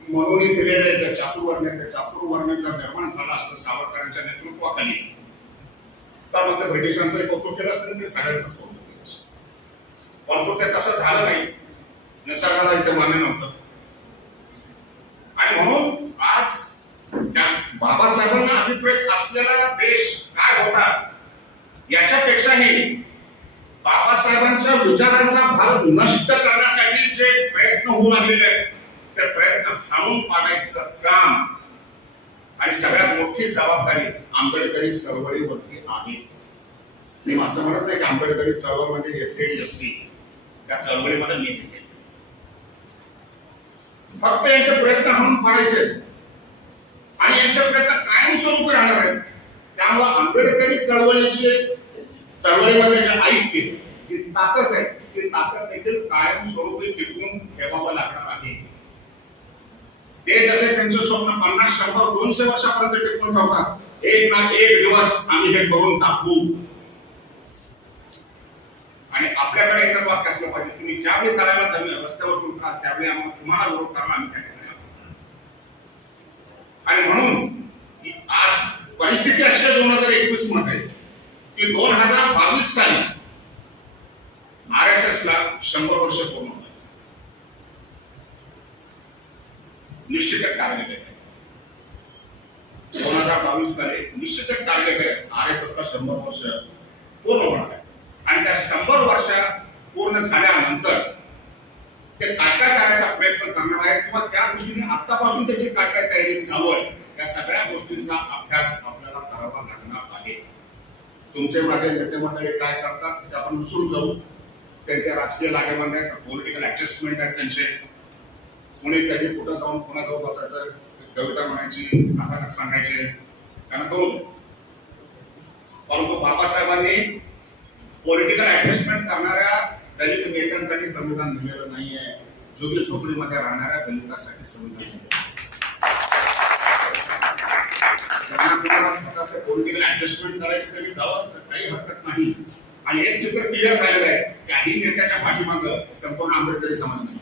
म्हणून दिलेले त्या चातुर्वर्ण्याचा निर्माण झाला असतं सावरकरांच्या नेतृत्वाखाली, तर मग त्या ब्रिटिशांचं कौतुक केलं असतं आणि सगळ्यांचंच कौतुक केलं असतं. परंतु ते तसं झालं नाही. निसर्गाला इथे मान्य नव्हतं. आणि म्हणून आज त्या बाबासाहेबांना अभिप्रेत असलेला देश काय होता याच्यापेक्षाही बाबासाहेबांच्या विचारांचा भारत नष्ट करण्यासाठी जे प्रयत्न होऊ लागलेले आहेत ते प्रयत्न थांबून पाडायचं काम आणि सगळ्यात मोठी जबाबदारी आंबेडकरी चळवळीवरती आहे. मी असं म्हणत नाही की आंबेडकरी चळवळ म्हणजे SC ST त्या चळवळीमध्ये मी घेतले. फक्त यांचे प्रयत्न थांबून पाडायचे आणि यांचे प्रयत्न कायमस्वरूपी राहणार आहेत. त्यामुळे आंबेडकरी चळवळीमध्ये जे ऐक्य, जी ताकद आहे ती ताकद देखील कायमस्वरूपी टिकवून ठेवावं लागणार आहे. ते जसे त्यांचे स्वप्न 50, 100, 200 वर्षापर्यंत टिकवून ठेवतात, एक ना एक दिवस आम्ही हे करून दाखवू. आणि आपल्याकडे एकच वाक्य असलं पाहिजे, तुम्ही ज्यावेळी करायला जमीन रस्त्यावर उतरा त्यावेळी आम्हाला तुम्हाला विरोध करायला आम्ही काय करणार. आणि म्हणून आज परिस्थिती अशी 2021 मध्ये की 2022 साली RSS ला 100 वर्ष पूर्ण होतात. 2022 साली निश्चित एक टार्गेट आहे RSS ला 100 वर्ष पूर्ण होणार आहे आणि त्या 100 वर्ष पूर्ण झाल्यानंतर ते काय काय करायचा प्रयत्न करणार आहे किंवा त्या दृष्टीने आतापासून त्याची काय काय तयारी चालू आहे या सगळ्या गोष्टींचा अभ्यास आपल्याला करावा लागणार आहे. तुमचे माझे नेते मंडळी काय करतात ते आपण विसरून जाऊ. त्यांचे राजकीय लागेबांध आहेत, पॉलिटिकल ऍडजस्टमेंट आहेत त्यांचे. कोणी कधी कुठं जाऊन कोणाजवळ बसायचं, कविता म्हणायची, नाटक सांगायचे, त्यांना दोन. परंतु बाबासाहेबांनी पॉलिटिकल ऍडजस्टमेंट करणाऱ्या दलित नेत्यांसाठी संविधान दिलेलं नाहीये. झोपडी झोपडीमध्ये राहणाऱ्या दलितांसाठी संविधान पॉलिटिकल ऍडजस्टमेंट करायची तरी जावं काही हरकत नाही. आणि एक चित्र क्लिअर झालेलं आहे, काही नेत्याच्या पाठीमागं संपूर्ण आंबेडकरी समाज नाही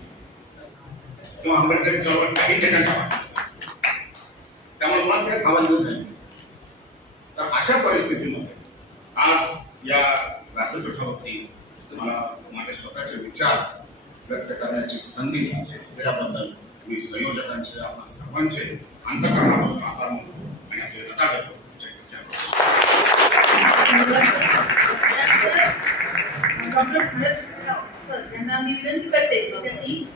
किंवा आंबेडकरी चळवळ काही नेत्यांच्या पाठीमागं. त्यामुळे मला तेच आव्हान झाले. तर अशा परिस्थितीमध्ये आज या व्यासपीठावरती मला माझे स्वतःचे विचार व्यक्त करण्याची संधी दिल्याबद्दल मी संयोजकांचे आपल्या सर्वांचे अंतःकरणापासून आभार मानतो आणि आपले रजा देतो. त्यांना मी विनंती करते की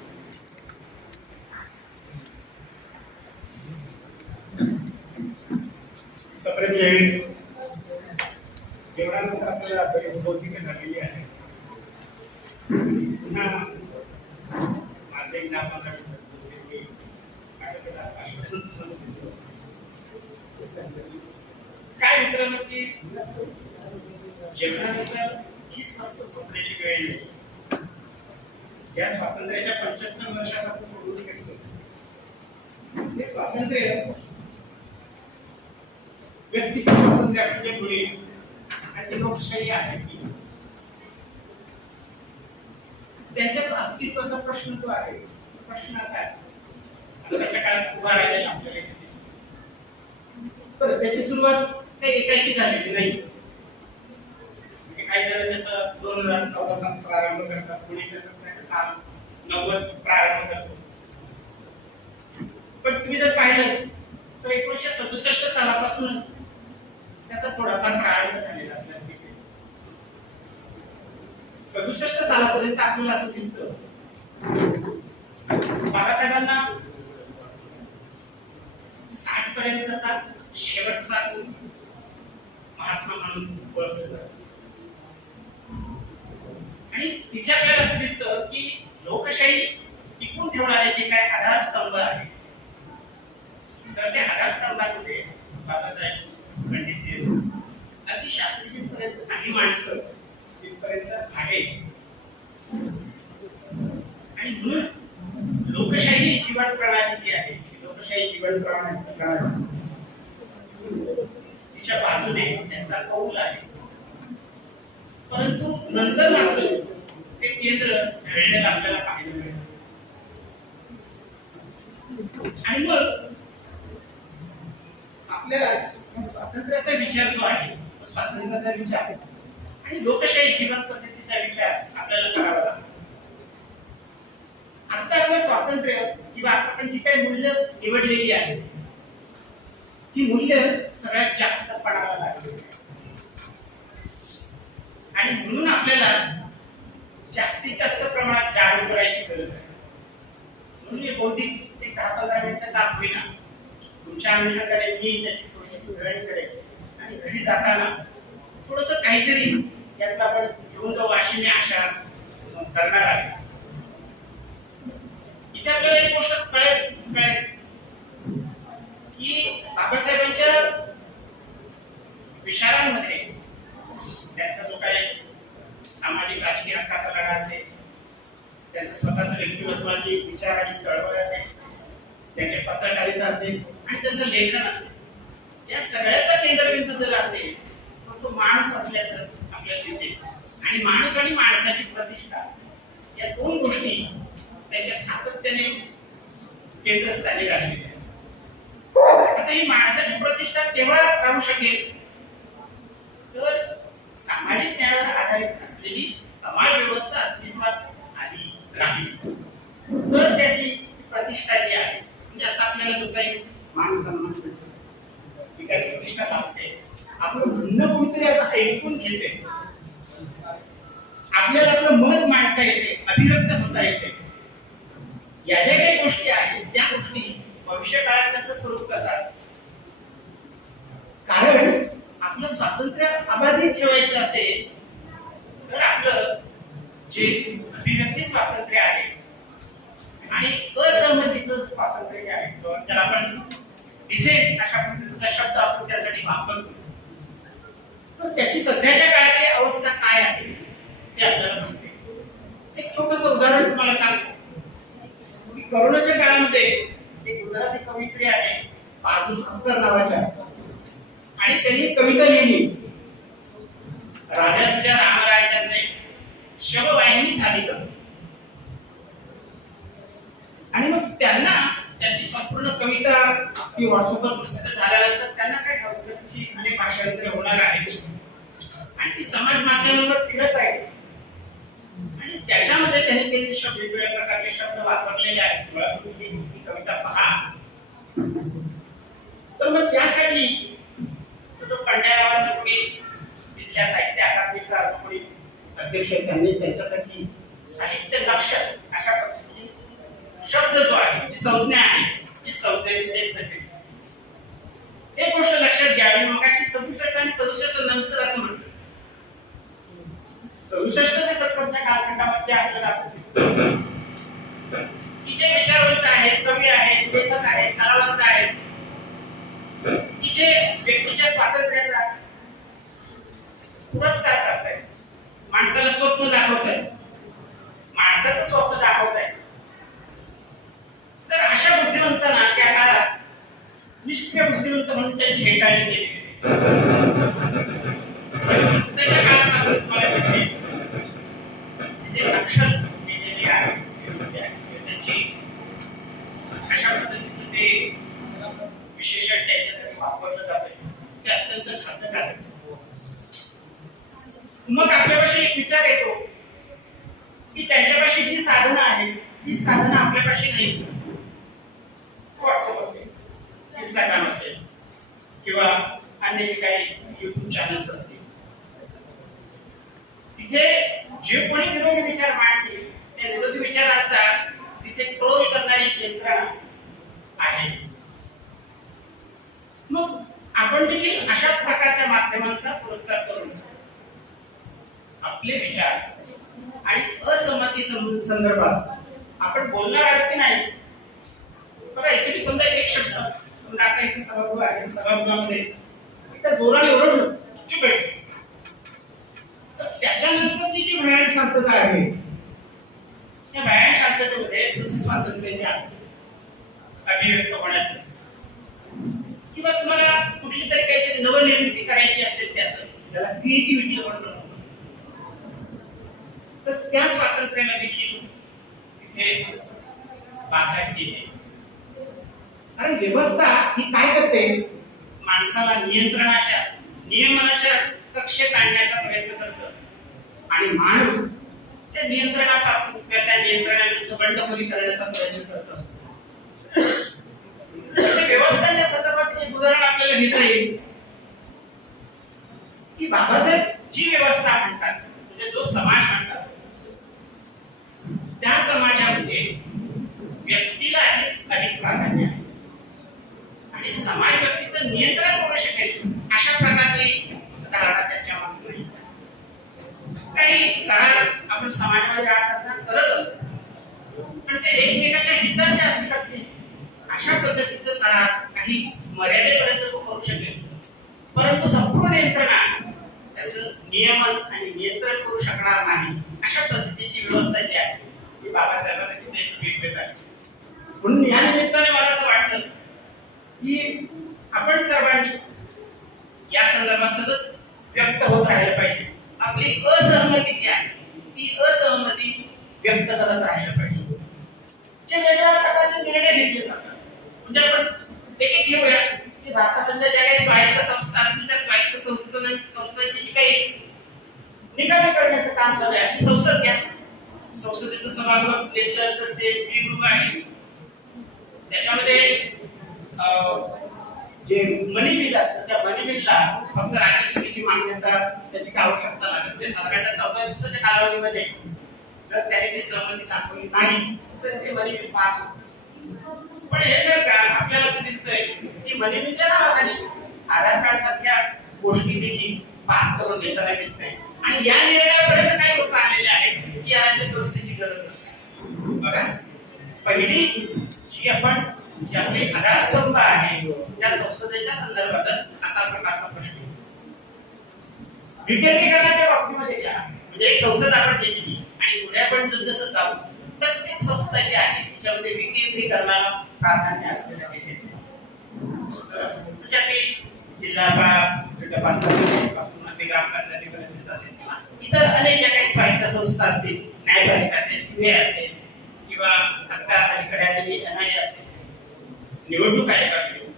जेवणानंतर आपल्याला बरीच बौद्धिक झालेली आहे. पुन्हा माझे एकदा आपल्याला काय मित्रांनो की जेवणानंतर ही स्वस्त झोपण्याची वेळ नाही. ज्या स्वातंत्र्याच्या 75 वर्षात आपण बोलू शकतो ते स्वातंत्र्य व्यक्तीचे स्वातंत्र्य म्हणजे मुळे आणि लोकशाही आहे की त्यांच्यात अस्तित्वाचा प्रश्न जो आहे प्रश्न आता त्याच्या काळात उभा राहिलेला आपल्याला दिसतो. बरं त्याची सुरुवात काही एकाएकी झालेली नाही. काही जण त्याचं 2014 साली प्रारंभ करतात, कोणी त्याचं साल 90 प्रारंभ करतो. पण तुम्ही जर पाहिलं तर 1967 सालापासून त्याचा थोडाफार प्रारंभ झालेला आपल्याला दिसेल. 67 सालापर्यंत आपल्याला असं दिसतं बाबासाहेबांना 60 पर्यंतचा शेवटचा महात्मा म्हणून ओळखलं जातं. आणि तिथे आपल्याला असं दिसतं की लोकशाही टिकून ठेवणारे जे काय आधारस्तंभ आहे तर त्या आधारस्तंभामध्ये बाबासाहेब, पंडित नेहरू, अगदी शास्त्रीजीपर्यंत काही माणसं तिथपर्यंत आहेत. आणि म्हणून लोकशाही जीवन प्रणाली जी आहे लोकशाही जीवन प्रणाली तिच्या बाजूने त्यांचा कौल आहे. परंतु नंतर मात्र ते केंद्र ढळलेलं आपल्याला पाहायला मिळतं. आणि मग आपल्याला स्वातंत्र्याचा विचार जो आहे स्वातंत्र्याचा विचार आणि लोकशाही जीवन पद्धतीचा विचार आपल्याला करावा लागतो. आता आपलं स्वातंत्र्य किंवा आपण जी काही मूल्य निवडलेली आहेत ती मूल्य सगळ्यात जास्त पडायला लागली आणि म्हणून आपल्याला जास्तीत जास्त प्रमाणात जागरूक करायची गरज आहे. म्हणून हे बौद्धिक एक 10-15 मिनिटं काम होईना तुमच्या अनुषंगाने मी त्याची थोडीशी उजळणी करेन आणि घरी जाताना थोडस काहीतरी यातला आपण घेऊन जाऊ अशी मी आशा करणार आहे. इथे आपल्याला एक गोष्ट कळेल की बाबासाहेबांच्या विचारांमध्ये त्यांचा जो काही सामाजिक राजकीय हक्काचा लढा असेल, त्यांचं स्वतःचं व्यक्तिमत्वाची विचार आणि चळवळ असेल, त्यांचे पत्रकारिता असेल आणि त्यांचं लेखन असेल, या सगळ्याचा केंद्रबिंदू जर असेल तर तो माणूस असल्याचं आपल्याला दिसेल. आणि माणूस आणि माणसाची प्रतिष्ठा या दोन गोष्टी त्यांच्या सातत्याने केंद्रस्थानी राहिलेल्या आहेत. आता ही माणसाची प्रतिष्ठा केव्हा राहू शकेल तर सामाजिक न्यायावर आधारित असलेली समाज व्यवस्था अस्तित्वात आली राहील तर त्याची प्रतिष्ठा जी आहे म्हणजे आता आपल्याला जो काही मान सन्मान ठीक आहे आपलं म्हणणं कोणीतरी असं ऐकून घेते, आपल्याला आपलं मत मांडता येते, अभिव्यक्त होता येते. या ज्या काही गोष्टी आहेत त्या गोष्टी भविष्य काळात त्याचं स्वरूप कसं असतं. कारण आपलं स्वातंत्र्य अबाधित ठेवायचं असेल तर आपलं जे अभिव्यक्ती स्वातंत्र्य आहे आणि असहमतीचं स्वातंत्र्य जे आहे त्याला आपण डिसेंट अशा पद्धतीचा शब्द आपण त्यासाठी वापरतो, तर त्याची सध्याच्या काळातली अवस्था काय आहे ते आपल्याला माहिती. एक छोटंसं उदाहरण तुम्हाला सांगतो की करोनाच्या काळामध्ये एक गुजराती कवयित्री आहे पारुल खक्कर नावाच्या, आणि त्यांनी कविता लिहिली, राजा तुझ्या रामराज्याने शववाहिनी झाली तर. आणि मग त्यांना त्यांची संपूर्ण कविता ती व्हॉट्सअपवर प्रसिद्ध झाल्यानंतर त्यांना काय ठरवलं तिची अनेक भाषांतरे होणार आहे आणि ती समाज माध्यमांवर फिरत आहे. आणि त्याच्यामध्ये त्यांनी काही शब्द वेगवेगळ्या प्रकारचे शब्द वापरलेले आहेत. तुम्हाला तुम्ही ही कविता पहा. तर मग त्यासाठी जो पंड्या नावाचा कोणी तिथल्या साहित्य अकादमीचा कोणी अध्यक्ष त्यांनी त्यांच्यासाठी साहित्य लक्ष अशा पद्धतीने शब्द जो आहे, जी संज्ञा आहे, जी संज्ञेने एक गोष्ट लक्षात घ्यावी. मग अशी 67 आणि 67 नंतर असं म्हणतो 67 ते 70च्या कालखंडामध्ये आपल्याला असं दिसतं की जे विचारवंत आहेत, कवी आहेत, लेखक आहेत, कलावंत आहेत, की जे व्यक्तीच्या स्वातंत्र्याचा पुरस्कार करतायत, माणसाला स्वप्न दाखवतायत, माणसाचं स्वप्न दाखवतायत. तर अशा बुद्धिवंतांना त्या काळात निष्क्रिय बुद्धिवंत म्हणून त्याची हेटाळणी केलेली दिसते. त्याच्या काळात तुम्हाला दिसेल जे अक्षर लिहिलेली आहे त्याची अशा पद्धतीचं ते विशेषण त्याच्यासाठी वापरलं जातं, ते अत्यंत घातक आहे. मग आपल्यापाशी एक विचार येतो की त्यांच्यापाशी जी साधनं आहेत ती साधनं आपल्यापाशी नाही. व्हॉट्सअप असेल, इंस्टाग्राम असेल किंवा अन्य जे काही युट्यूब चॅनल्स असतील, तिथे जे कोणी विरोधी विचार मांडतील त्या विरोधी विचारांचा तिथे ट्रोल करणारी यंत्रणा आहे. मग आपण देखील अशाच प्रकारच्या माध्यमांचा पुरस्कार करून आपले विचार आणि असहमती संदर्भात आपण बोलणार आहोत की नाही. बघा इथे मी समजा एक शब्द समजा आता इथे सभागृह आहे, सभागृहामध्ये इथं जोराने ओरडलो चुप आहे, तर त्याच्यानंतरची जी भयान शांतता आहे त्या भयान शांततेमध्ये तुमचं स्वातंत्र्य जे आहे अभिव्यक्त होण्याचं किंवा तुम्हाला कुठली तरी काहीतरी नवनिर्मिती करायची असेल त्याचं ज्याला क्रिएटिव्हिटी म्हणतो, तर त्या स्वातंत्र्याला देखील तिथे बाधा येते. कारण व्यवस्था ही काय करते, माणसाला नियंत्रणाच्या नियमनाच्या कक्षेत आणण्याचा प्रयत्न करतो आणि माणूस त्या नियंत्रणापासून किंवा त्या नियंत्रणाविरुद्ध बंडखोरी करण्याचा प्रयत्न करत असतो. व्यवस्थाच्या संदर्भात एक उदाहरण आपल्याला घेता येईल की बाबासाहेब जी व्यवस्था म्हणतात म्हणजे जो समाज म्हणतात त्या समाजामध्ये व्यक्तीला अधिक प्राधान्य आहे आणि समाज व्यक्तीचं नियंत्रण करू शकेल अशा प्रकारची धारणा त्याच्या मागे नाही. काही काळात आपण समाजामध्ये राहत असताना करत असतो, पण ते एकमेकाच्या हिताचे असू शकते अशा पद्धतीचं करार काही मर्यादेपर्यंत तो करू शकेल, परंतु संपूर्ण यंत्रणा त्याचं नियमन आणि नियंत्रण करू शकणार नाही. अशा पद्धतीची व्यवस्था जी आहे ती बाबासाहेबांना तिथे भेटत आहे. म्हणून या निमित्ताने मला असं वाटतं की आपण सर्वांनी या संदर्भात सतत व्यक्त होत राहिलं पाहिजे. आपली असहमती जी आहे ती असहमती व्यक्त करत राहिलं पाहिजे. जे वेगवेगळ्या प्रकारचे निर्णय घेतले जातात म्हणजे आपण एक घेऊया की भारतामधल्या ज्या काही स्वायत्त संस्था असतील त्या स्वायत्त संस्थांची जी काही निकामी करण्याचं काम चालू आहे ती संसद घ्या. संसदेचं सभागृह घेतलं तर ते गृह आहे, त्याच्यामध्ये जे मनी बिल असतं त्या मनी बिलला फक्त राज्यसभेची मान्यता त्याची काय आवश्यकता लागत नाही. साधारणतः 14 दिवसाच्या कालावधीमध्ये जर त्याने ती सहमती दाखवली नाही तर ते मनी बिल पास होतं. पण हे सरकार आपल्याला असं दिसतंय की मनी बिलच्या नावाखाली आधार कार्ड सारख्या गोष्टी देखील पास करून देताना दिसतंय. आणि या निर्णयापर्यंत काही लोक आलेले आहेत की या राज्य संस्थेची गरज असते. बघा, पहिली जी आपली आधारस्तंभ आहे त्या संसदेच्या संदर्भातच असा प्रकारचा प्रश्न आहे. विकेंद्रीकरणाच्या बाबतीमध्ये घ्या, म्हणजे एक संसद आपण घेतली आणि पुढे आपण जसं जाऊ प्रत्येक संस्था जी आहे त्याच्यामध्ये विकेंद्रीकरणाला प्राधान्य असलेलं दिसेल. म्हणजे आपली जिल्हा पंचायतीपासून ते ग्रामपंचायतीपर्यंत असेल किंवा इतर अनेक ज्या काही स्वायत्त संस्था असतील, न्यायपालिका असेल, सीबीआय असेल किंवा आता अलीकडे आलेली एनआयए असेल, निवडणूक आयोग असेल,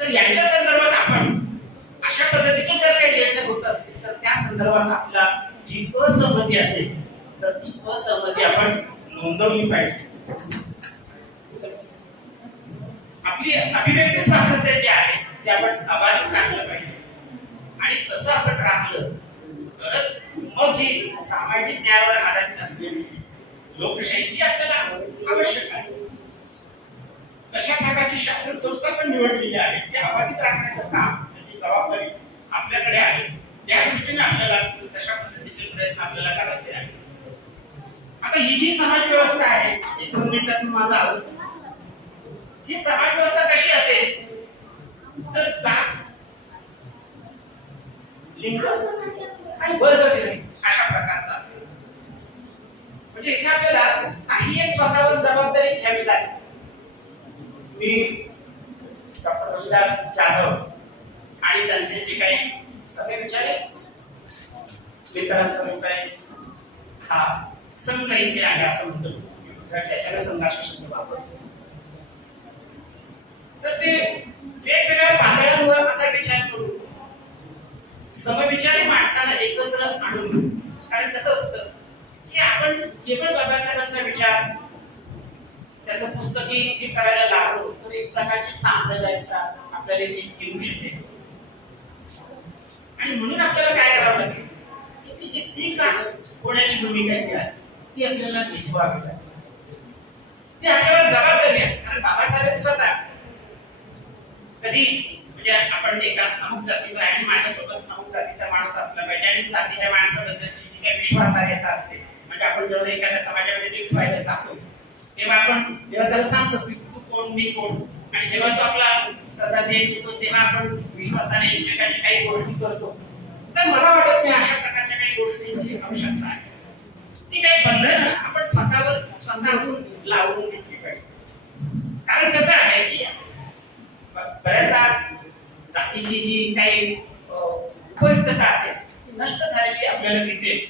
तर यांच्या संदर्भात आपण अशा पद्धतीचे जर काही निर्णय होत असतील तर त्या संदर्भात आपला जी असहमती असेल तर ती असहमती आपण नोंदवली पाहिजे. आपली अभिव्यक्ती स्वातंत्र्य जे आहे ते आपण अबाधित राखलं पाहिजे. आणि तसं आपण राखलं तरच मग जी सामाजिक न्यायावर आधारित असलेली लोकशाहीची आपल्याला आवश्यक आहे अशा प्रकारची शासन संस्था पण निवडलेली आहे. ते अबाधित राखण्याचं काम, त्याची जबाबदारी आपल्याकडे आहे. त्या दृष्टीने आपल्याला तशा पद्धतीचे प्रयत्न आपल्याला करायचे आहे. आता ही जी समाज व्यवस्था आहे, 1-2 मिनिटात मी माझा आवडतो. ही समाज व्यवस्था कशी असेल तर जात, लिंग आणि वर्ग अशा प्रकारचा असेल. म्हणजे इथे आपल्याला काही एक स्वतःवर जबाबदारी घ्यावी लागेल. मी डॉक्टर विलास जाधव आणि त्यांचे जे काही सगळे विचारे मित्रांचा अभिप्राय हा संघ इथे आहे असं म्हणतो. त्याच्याने संघाचा शब्द वापरतो. तर ते वेगवेगळ्या पातळ्यांवर असा विचार करून समविचारी माणसाला एकत्र आणून, कारण कसं असतं की आपण केवळ बाबासाहेबांचा विचार त्याचं पुस्तकी हे करायला लागलो तर एक प्रकारची सांप्रदायिकता आपल्याला येऊ शकते. आणि म्हणून आपल्याला काय करावं लागेल की ती जी ती होण्याची भूमिका आहे ती आपल्याला निभवावी लागेल. ती आपल्याला जबाबदारी आहे. कारण बाबासाहेब स्वतः कधी म्हणजे आपण एका अमुक जातीचा आहे आणि माझ्यासोबत अमुक जातीचा माणूस असला पाहिजे आणि जातीच्या माणसाबद्दलची जी काही विश्वासार्हता असते, म्हणजे आपण जेव्हा एखाद्या समाजामध्ये मिक्स व्हायला जातो तेव्हा आपण जेव्हा त्याला सांगतो की तू कोण मी कोण, आणि जेव्हा तो आपला सजा देतो तेव्हा आपण विश्वासाने एकमेकांची काही गोष्टी करतो. तर मला वाटत नाही अशा प्रकारच्या काही गोष्टींची आवश्यकता आहे. ती काही बंधनं आपण स्वतःहून लावून घेतली पाहिजे. कारण कसं आहे की बऱ्याचदा जातीची जी काही उपयुक्तता असेल ती नष्ट झालेली आपल्याला दिसेल,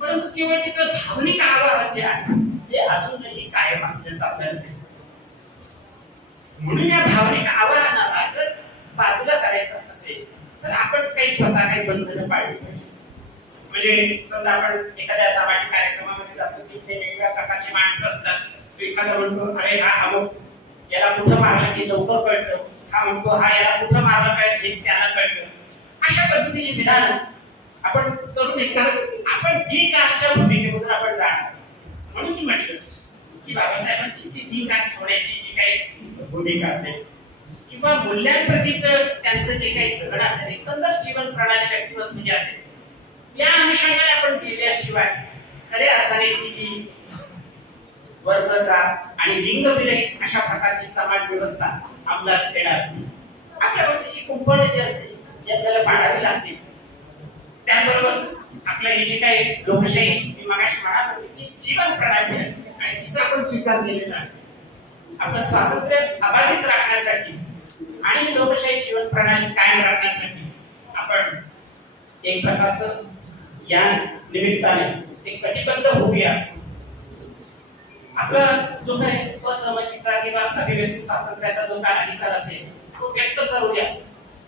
परंतु केवळ तिचं भावनिक आवाहन जे आहे ते अजूनही कायम असल्याचं आपल्याला दिसतं. म्हणून या भावनिक आवाहनाला जर बाजूला करायचं असेल तर आपण काही स्वतः काही बंधनं पाळली पाहिजे. म्हणजे समजा आपण एखाद्या सामाजिक कार्यक्रमामध्ये जातो की ते वेगवेगळ्या प्रकारची माणसं असतात. एखादा म्हणतो अरे हा अमुक याला कुठं मारलं की लवकर कळतं, हा म्हणतो हा याला कुठं मारलं पाहिजे त्याला कळतं. अशा पद्धतीची विधानं आपण करून आपण डी कास्टच्या भूमिकेमधून आपण जाणार. म्हणून मी म्हटलं की बाबासाहेबांची ती डी कास्ट होण्याची जी काही भूमिका असेल किंवा मूल्यांप्रतीचं त्यांचं जे काही जगणं असेल, एकंदर जीवन प्रणाली व्यक्तिमत्व जे असेल या अनुषंगाने आपण गेल्याशिवाय खऱ्या अर्थाने ती जी वर्ग, जात आणि लिंगविरहित अशा प्रकारची समाज व्यवस्था अंमलात येणार नाही. आपल्याकडची जी कुंपणं जी असते ती आपल्याला पाडावी लागते. त्याबरोबर आपल्या ही जी काही लोकशाही मी मगाशी म्हणालो की जीवन प्रणाली आहे आणि तिचा आपण स्वीकार केलेला आहे. आपलं स्वातंत्र्य अबाधित राखण्यासाठी आणि लोकशाही जीवन प्रणाली कायम राखण्यासाठी आपण एक प्रकारचं या निमित्ताने एक कटिबद्ध होऊया. आपला जो काही असहमतीचा किंवा अभिव्यक्ती स्वातंत्र्याचा जो काही अधिकार असेल तो व्यक्त करूया.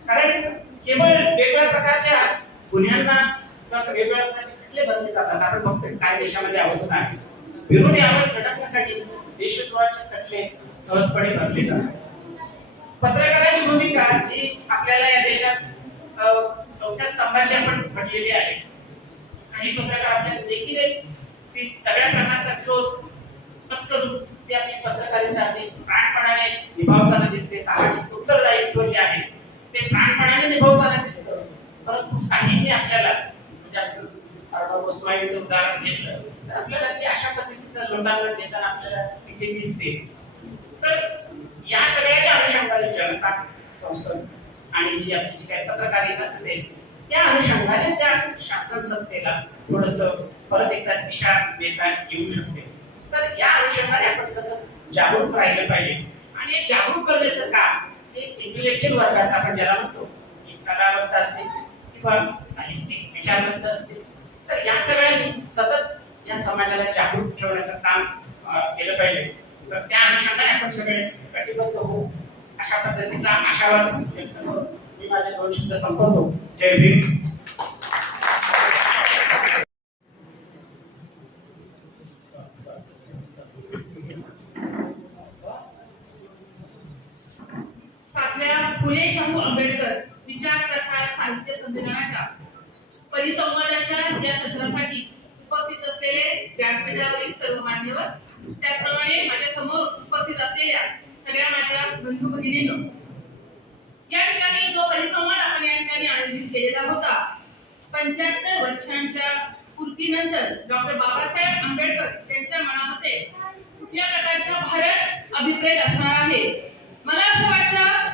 कारण केवळ वेगवेगळ्या प्रकारच्या गुन्ह्यांना किंवा वेगवेगळ्या प्रकारचे खटले भरले जातात. आपण बघतोय काय देशामध्ये अवस्था आहे. विरोधी आवाज भटकण्यासाठी देशद्रोहाचे खटले सहजपणे भरले जातात. पत्रकाराची भूमिका जी आपल्याला या देशात चौथ्या स्तंभाची आपण म्हटलेली आहे. काही पत्रकार आपल्याला देखील ती सगळ्या प्रकारचा विरोध करून ते आपली पत्रकारिता ती प्राणपणाने निभावताना दिसते. सामाजिक उत्तरदायित्व जे आहे ते प्राणपणाने निभावताना दिसतं. परंतु काहीही आपल्याला म्हणजे आपण गोस्वामीचं उदाहरण घेतलं तर आपल्याला ती अशा पद्धतीचं लोटांगण देताना आपल्याला तिथे दिसते. तर या सगळ्याच्या अनुषंगाने जनता संसद आणि जी आपली जी काही पत्रकारिता असेल त्या अनुषंगाने त्या शासन सत्तेला थोडस परत एकदा दिशा देता येऊ शकते. तर या अनुषंगाने आपण सतत जागरूक राहिलं पाहिजे. आणि हे जागरूक करण्याचं काम हे इंटेलेक्च्युअल वर्गाचं आपण ज्याला म्हणतो की कलावंत असतील किंवा साहित्यिक विचारवंत असतील तर या सगळ्यांनी सतत या समाजाला जागरूक ठेवण्याचं काम केलं पाहिजे. तर त्या अनुषंगाने आपण सगळे कटिबद्ध होऊ अशा पद्धतीचा आशावाद व्यक्त करून मी माझे 2 शब्द संपवतो. जय भीम. सातव्या फुले शाहू आंबेडकर विचार प्रसार साहित्य संमेलनाच्या परिसंवादाच्या या सत्रासाठी उपस्थित असलेले व्यासपीठावरील सर्व मान्यवर, त्याचप्रमाणे माझ्या समोर उपस्थित असलेल्या सगळ्या माझ्या बंधू भगिनींनो, या ठिकाणी जो परिसंवाद आपण या ठिकाणी आयोजित केलेला होता 75 वर्षांच्या पूर्तीनंतर डॉक्टर बाबासाहेब आंबेडकर यांच्या मनामध्ये कुठल्या प्रकारचा भारत अभिप्रेत असणार आहे. मला असं वाटतं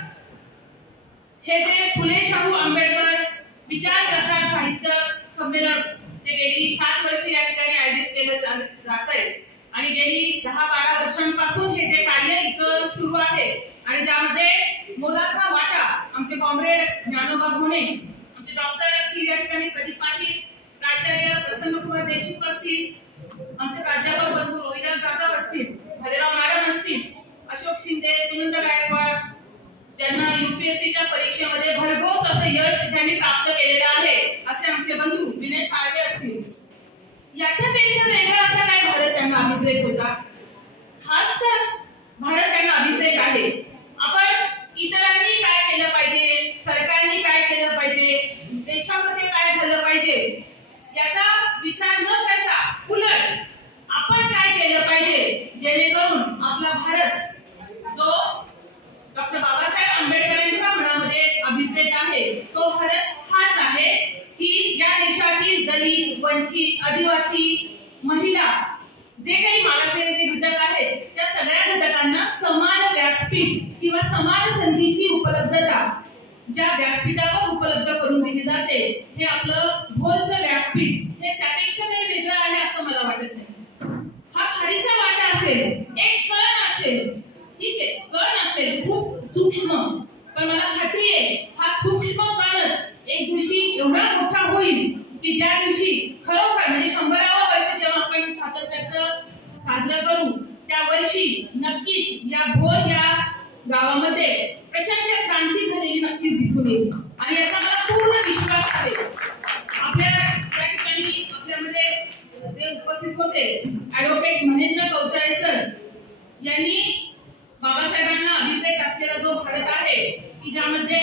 हे जे फुले शाहू आंबेडकर विचार प्रसार साहित्य संमेलन जे गेली 7 वर्ष या ठिकाणी आयोजित केलं जात आहे आणि गेली 10-12 वर्षांपासून हे जे कार्य इथं सुरू आहे आणि ज्यामध्ये मोलाचा वाटा आमचे कॉम्रेड ज्ञानोबा घोणे, आमचे डॉक्टर असतील या ठिकाणी प्रदीप पाटील, प्राचार्य प्रसन्नकुमार देशमुख असतील, आमचे प्राध्यापक बंधू रोहिदास जाधव असतील, भालेराव मॅडम असतील, अशोक शिंदे, सुनंद गायकवाड, ज्यांना UPSCच्या परीक्षेमध्ये भरघोस असं यश त्यांनी प्राप्त केलेलं आहे असे आमचे बंधू विनय साळवे असतील. याच्यापेक्षा वेगळा असा काय भारत त्यांना अभिप्रेत होता? हाच तर भारत त्यांना अभिप्रेत आहे. आपण इतरांनी काय केलं पाहिजे, सरकारने काय केलं पाहिजे, देशामध्ये काय झालं पाहिजे याचा विचार न करता उलट आपण काय केलं पाहिजे जेणेकरून आपला भारत जो डॉक्टर बाबासाहेब आंबेडकरांच्या मनामध्ये अभिप्रेत आहे तो भारत हाच आहे की या देशातील दलित, वंचित, आदिवासी, महिला जे काही मागासलेले घटक आहेत त्या सगळ्या घटकांना समान व्यासपीठ किंवा समान संधीची उपलब्धता ज्या व्यासपीठावर उपलब्ध करून दिली जाते हे आपलं भोरचं व्यासपीठ हे त्यापेक्षा काही वेगळं आहे असं मला वाटत नाही. हा खाडीचा वाटा असेल, एक कण असेल, ठीक आहे, कण असेल खूप सूक्ष्म, पण मला खात्री आहे हा सूक्ष्म कणच एक दिवशी एवढा मोठा होईल की ज्या दिवशी खरोखर म्हणजे 100वे वर्ष जेव्हा आपण स्वातंत्र्याचं साजरं करू त्या वर्षी नक्कीच या भोर या गावामध्ये प्रचंड क्रांती झालेली नक्कीच दिसून येईल आणि याचा मला पूर्ण विश्वास आहे. आपल्या या ठिकाणी आपल्यामध्ये जे उपस्थित होते ऍडव्होकेट महेंद्र कवताळे सर यांनी बाबासाहेबांना अभिप्रेत असलेला जो भारत आहे की ज्यामध्ये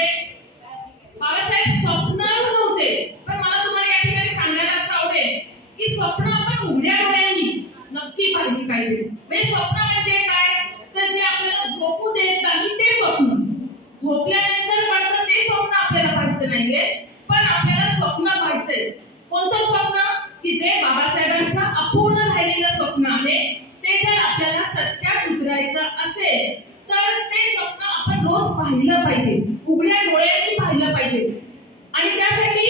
बाबासाहेब स्वप्नावर नव्हते, पण मला तुम्हाला या ठिकाणी सांगायला असं आवडेल की स्वप्न आपण उघड्या डोळ्यांनी नक्की पाहिली पाहिजे. म्हणजे स्वप्न म्हणजे काय तर जे आपल्याला झोपू देत नाही ते स्वप्न, झोपल्यानंतर पडतं ते स्वप्न आपल्याला पाहायचं नाहीये, पण आपल्याला स्वप्न पाहायचंय. कोणतं स्वप्न की जे बाबासाहेबांचं अपूर्ण राहिलेलं स्वप्न आहे ते जर आपल्याला सत्यात उतरायचं असेल तर ते स्वप्न आपण रोज पाहिलं पाहिजे, उघड्या डोळ्यांनी पाहिलं पाहिजे आणि त्यासाठी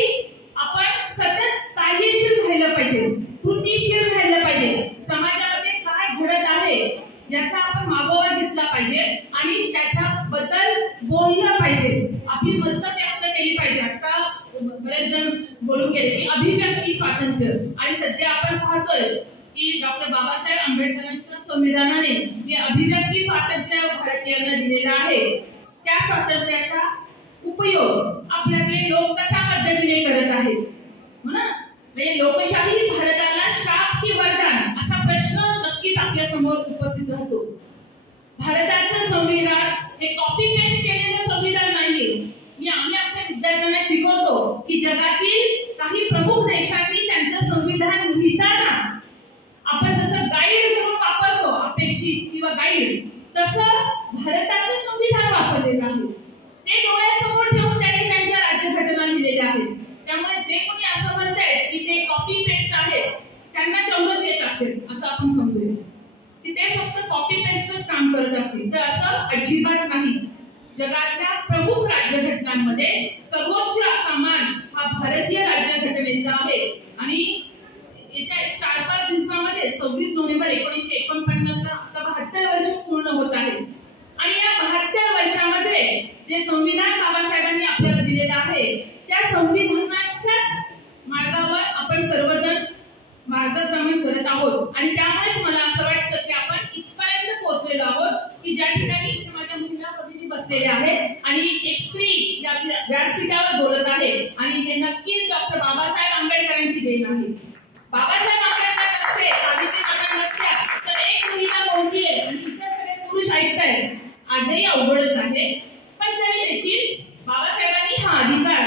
आपण सतत कार्यशील राहिलं पाहिजे, कृतीशील राहिलं पाहिजे. समाजामध्ये काय घडत आहे याचा आपण मागोवा घेतला पाहिजे आणि त्याच्याबद्दल बोललं पाहिजे, आपली मतं व्यक्त केली पाहिजे. आता बरेच जण बोलून गेले की अभिव्यक्ती स्वातंत्र्य आणि सध्या आपण पाहतोय की डॉक्टर बाबासाहेब आंबेडकरांच्या संविधानाने जे अभिव्यक्ती स्वातंत्र्य भारतीयांना दिलेलं आहे त्या स्वातंत्र्याचा उपयोग आपल्याकडे लोक कशा पद्धतीने करत आहेत म्हणा. म्हणजे लोकशाही भारताला शाप की वरदान असा प्रश्न नक्कीच आपल्या समोर उपस्थित राहतो. भारताचं संविधान हे कॉपी पेस्ट केलेलं नाही. आम्ही आमच्या विद्यार्थ्यांना शिकवतो की जगातील काही प्रमुख देशांनी त्यांचं संविधान लिहिताना आपण जसं गाईड म्हणून वापरतो अपेक्षित किंवा गाईड, तसं भारताचं संविधान वापरलेलं आहे. ते डोळ्यासमोर ठेवून त्यांनी त्यांच्या राज्यघटना लिहिलेल्या आहेत. त्यामुळे जे कोणी असं म्हणतायत की ते कॉपी पेस्ट आहे, त्यांना तेवढंच येत असेल असं आपण समजूया की ते फक्त कॉपी पेस्टच काम करत असतील, तर असं अजिबात नाही. जगातल्या प्रमुख राज्यघटनांमध्ये सर्वोच्च असा मान हा भारतीय राज्यघटनेचा आहे. आणि येत्या 4-5 दिवसामध्ये 26 नोव्हेंबर 1949 ला आता 72 वर्ष पूर्ण होत आहे. आणि या 72 वर्षामध्ये जे संविधान बाबासाहेबांनी आपल्याला दिलेलं आहे, त्या संविधानाच्या मार्गावर आपण सर्वजण मार्गक्रमण करत आहोत. आणि त्यामुळेच मला असं वाटतं की आपण इथपर्यंत पोहोचलेलो आहोत की ज्या ठिकाणी इथे माझ्या महिला भगिनी बसलेल्या आहेत आणि एक स्त्री या व्यासपीठावर बोलत आहे. आणि हे नक्कीच डॉक्टर बाबासाहेब आंबेडकरांची देण आहे. बाबासाहेब आंबेडकर नसते, सावित्रीबाई नसत्या तर एक मुलीला बोलतीये आणि इतर सगळे पुरुष ऐकतायत, आजही अवघडच आहे. पण तरी देखील बाबासाहेबांनी हा अधिकार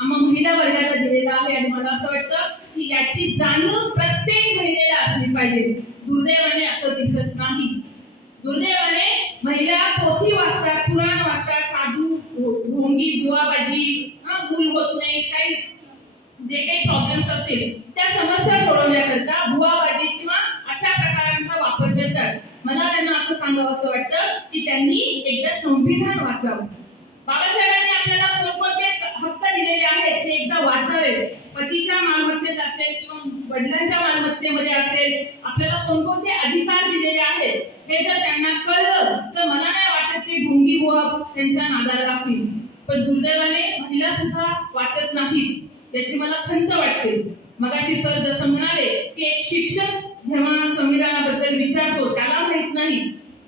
आम्हा महिला वर्गाला दिलेला आहे. आणि मला असं वाटतं की याची जाणीव प्रत्येक महिलेला असली पाहिजे. दुर्दैवाने असं दिसत नाही. दुर्दैवाने महिला पोथी वाचतात, पुराण वाचतात, साधू भोंगी बुवाबाजी, मूल होत नाही, काही जे काही प्रॉब्लेम्स असतील त्या समस्या सोडवण्याकरता बुवाबाजी किंवा अशा प्रकारांचा वापर करतात. मला त्यांना असं सांगावं असं वाटतं की त्यांनी एकदा संविधान वाचावं. बाबासाहेबांनी आपल्याला कोणकोणते हक्क दिलेले आहेत हे एकदा वाचावे. पतीच्या मालमत्तेत असेल किंवा वडिलांच्या मालमत्तेमध्ये असेल, आपल्याला कोणकोणते अधिकार दिलेले आहेत हे जर त्यांना कळलं तर मला नाही वाटत की भोंगी बुवा त्यांच्या नादाला लागतील. पण दुर्दैवाने महिला सुद्धा वाचत नाहीत, याची मला खंत वाटते. मगाशी सर जसं म्हणाले की एक शिक्षक जेव्हा संविधानाबद्दल विचारतो त्याला माहित नाही,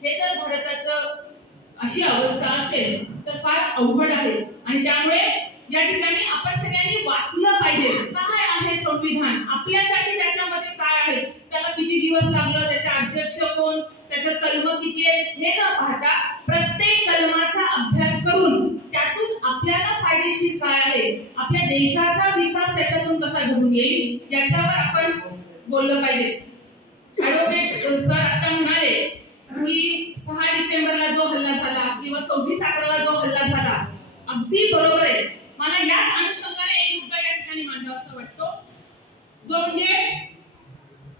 हे जर भारताचं अशी अवस्था असेल तर फार अवघड आहे. आणि त्यामुळे या ठिकाणी आपण सगळ्यांनी वाचलं पाहिजे. काय आहे संविधान, आपल्यासाठी त्याच्यामध्ये काय आहे, त्याला किती दिवस लागलं, त्याचे अध्यक्ष कोण, त्याच्यात कलम किती आहेत हे न पाहता प्रत्येक कलमाचा अभ्यास करून त्यातून आपल्याला फायदेशीर काय आहे, आपल्या देशाचा विकास त्याच्यातून कसा घडून येईल याच्यावर आपण बोललं पाहिजे. ॲडव्होकेट सर आता म्हणाले की 6 डिसेंबरला जो हल्ला झाला किंवा 26/11ला जो हल्ला झाला, अगदी बरोबर आहे. मला याच अनुषंगाने एक मुद्दा या ठिकाणी मांडावा असं वाटतो, जो म्हणजे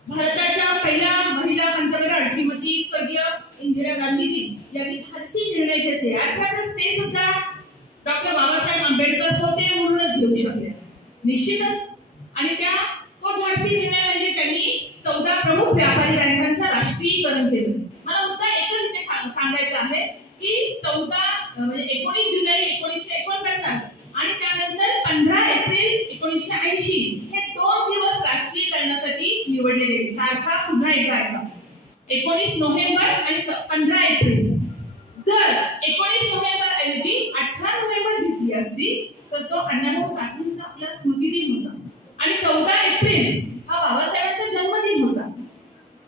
भारताच्या पहिल्या महिला पंतप्रधान श्रीमती स्वर्गीय इंदिरा गांधीजी यांनी धाडसी निर्णय घेतले. अर्थातच ते सुद्धा डॉक्टर बाबासाहेब आंबेडकर होते म्हणूनच घेऊ शकले निश्चितच. आणि तो धाडसी निर्णय म्हणजे त्यांनी 14 प्रमुख व्यापारी बँकांचं राष्ट्रीयीकरण केलं. मला मुद्दा एकच इथे सांगायचा आहे की 19 जुलै 1949 आणि त्यानंतर 15 एप्रिल 1980 हे 2 दिवस राष्ट्रीयीकरणासाठी निवडले गेले. तारखा पुन्हा एकदा ऐका, 19 नोव्हेंबर आणि 15 एप्रिल. जर 19 नोव्हेंबर ऐवजी 18 नोव्हेंबर घेतली असती तर तो अण्णाभाऊ साठेंचा आपला स्मृतिदिन होता. आणि 14 एप्रिल हा बाबासाहेबांचा जन्मदिन होता.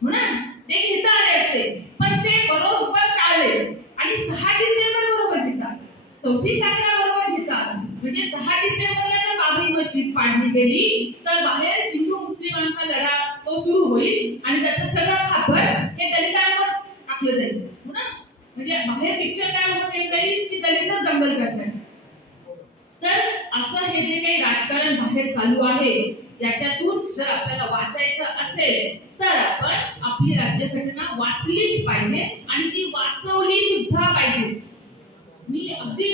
म्हणून ते घेता आले असते, पण ते बरोबर टाळले आणि 6 डिसेंबर बरोबर घेतात, 26/11 बरोबर घेतात. म्हणजे 6 डिसेंबरला जर बाबरी मस्जिद पाडली गेली तर बाहेर हिंदू मुस्लिमांचा लढा तो सुरू होईल आणि त्याचं सगळं खापर हे दलितांवर टाकलं जाईल. म्हणजे बाहेर पिक्चर काय होत जाईल की दलित दंगल करतात. तर असं हे जे काही राजकारण बाहेर चालू आहे याच्यातून जर आपल्याला वाचायचं असेल तर आपण आपली राज्यघटना वाचलीच पाहिजे आणि ती वाचवली सुद्धा पाहिजे. मी अगदी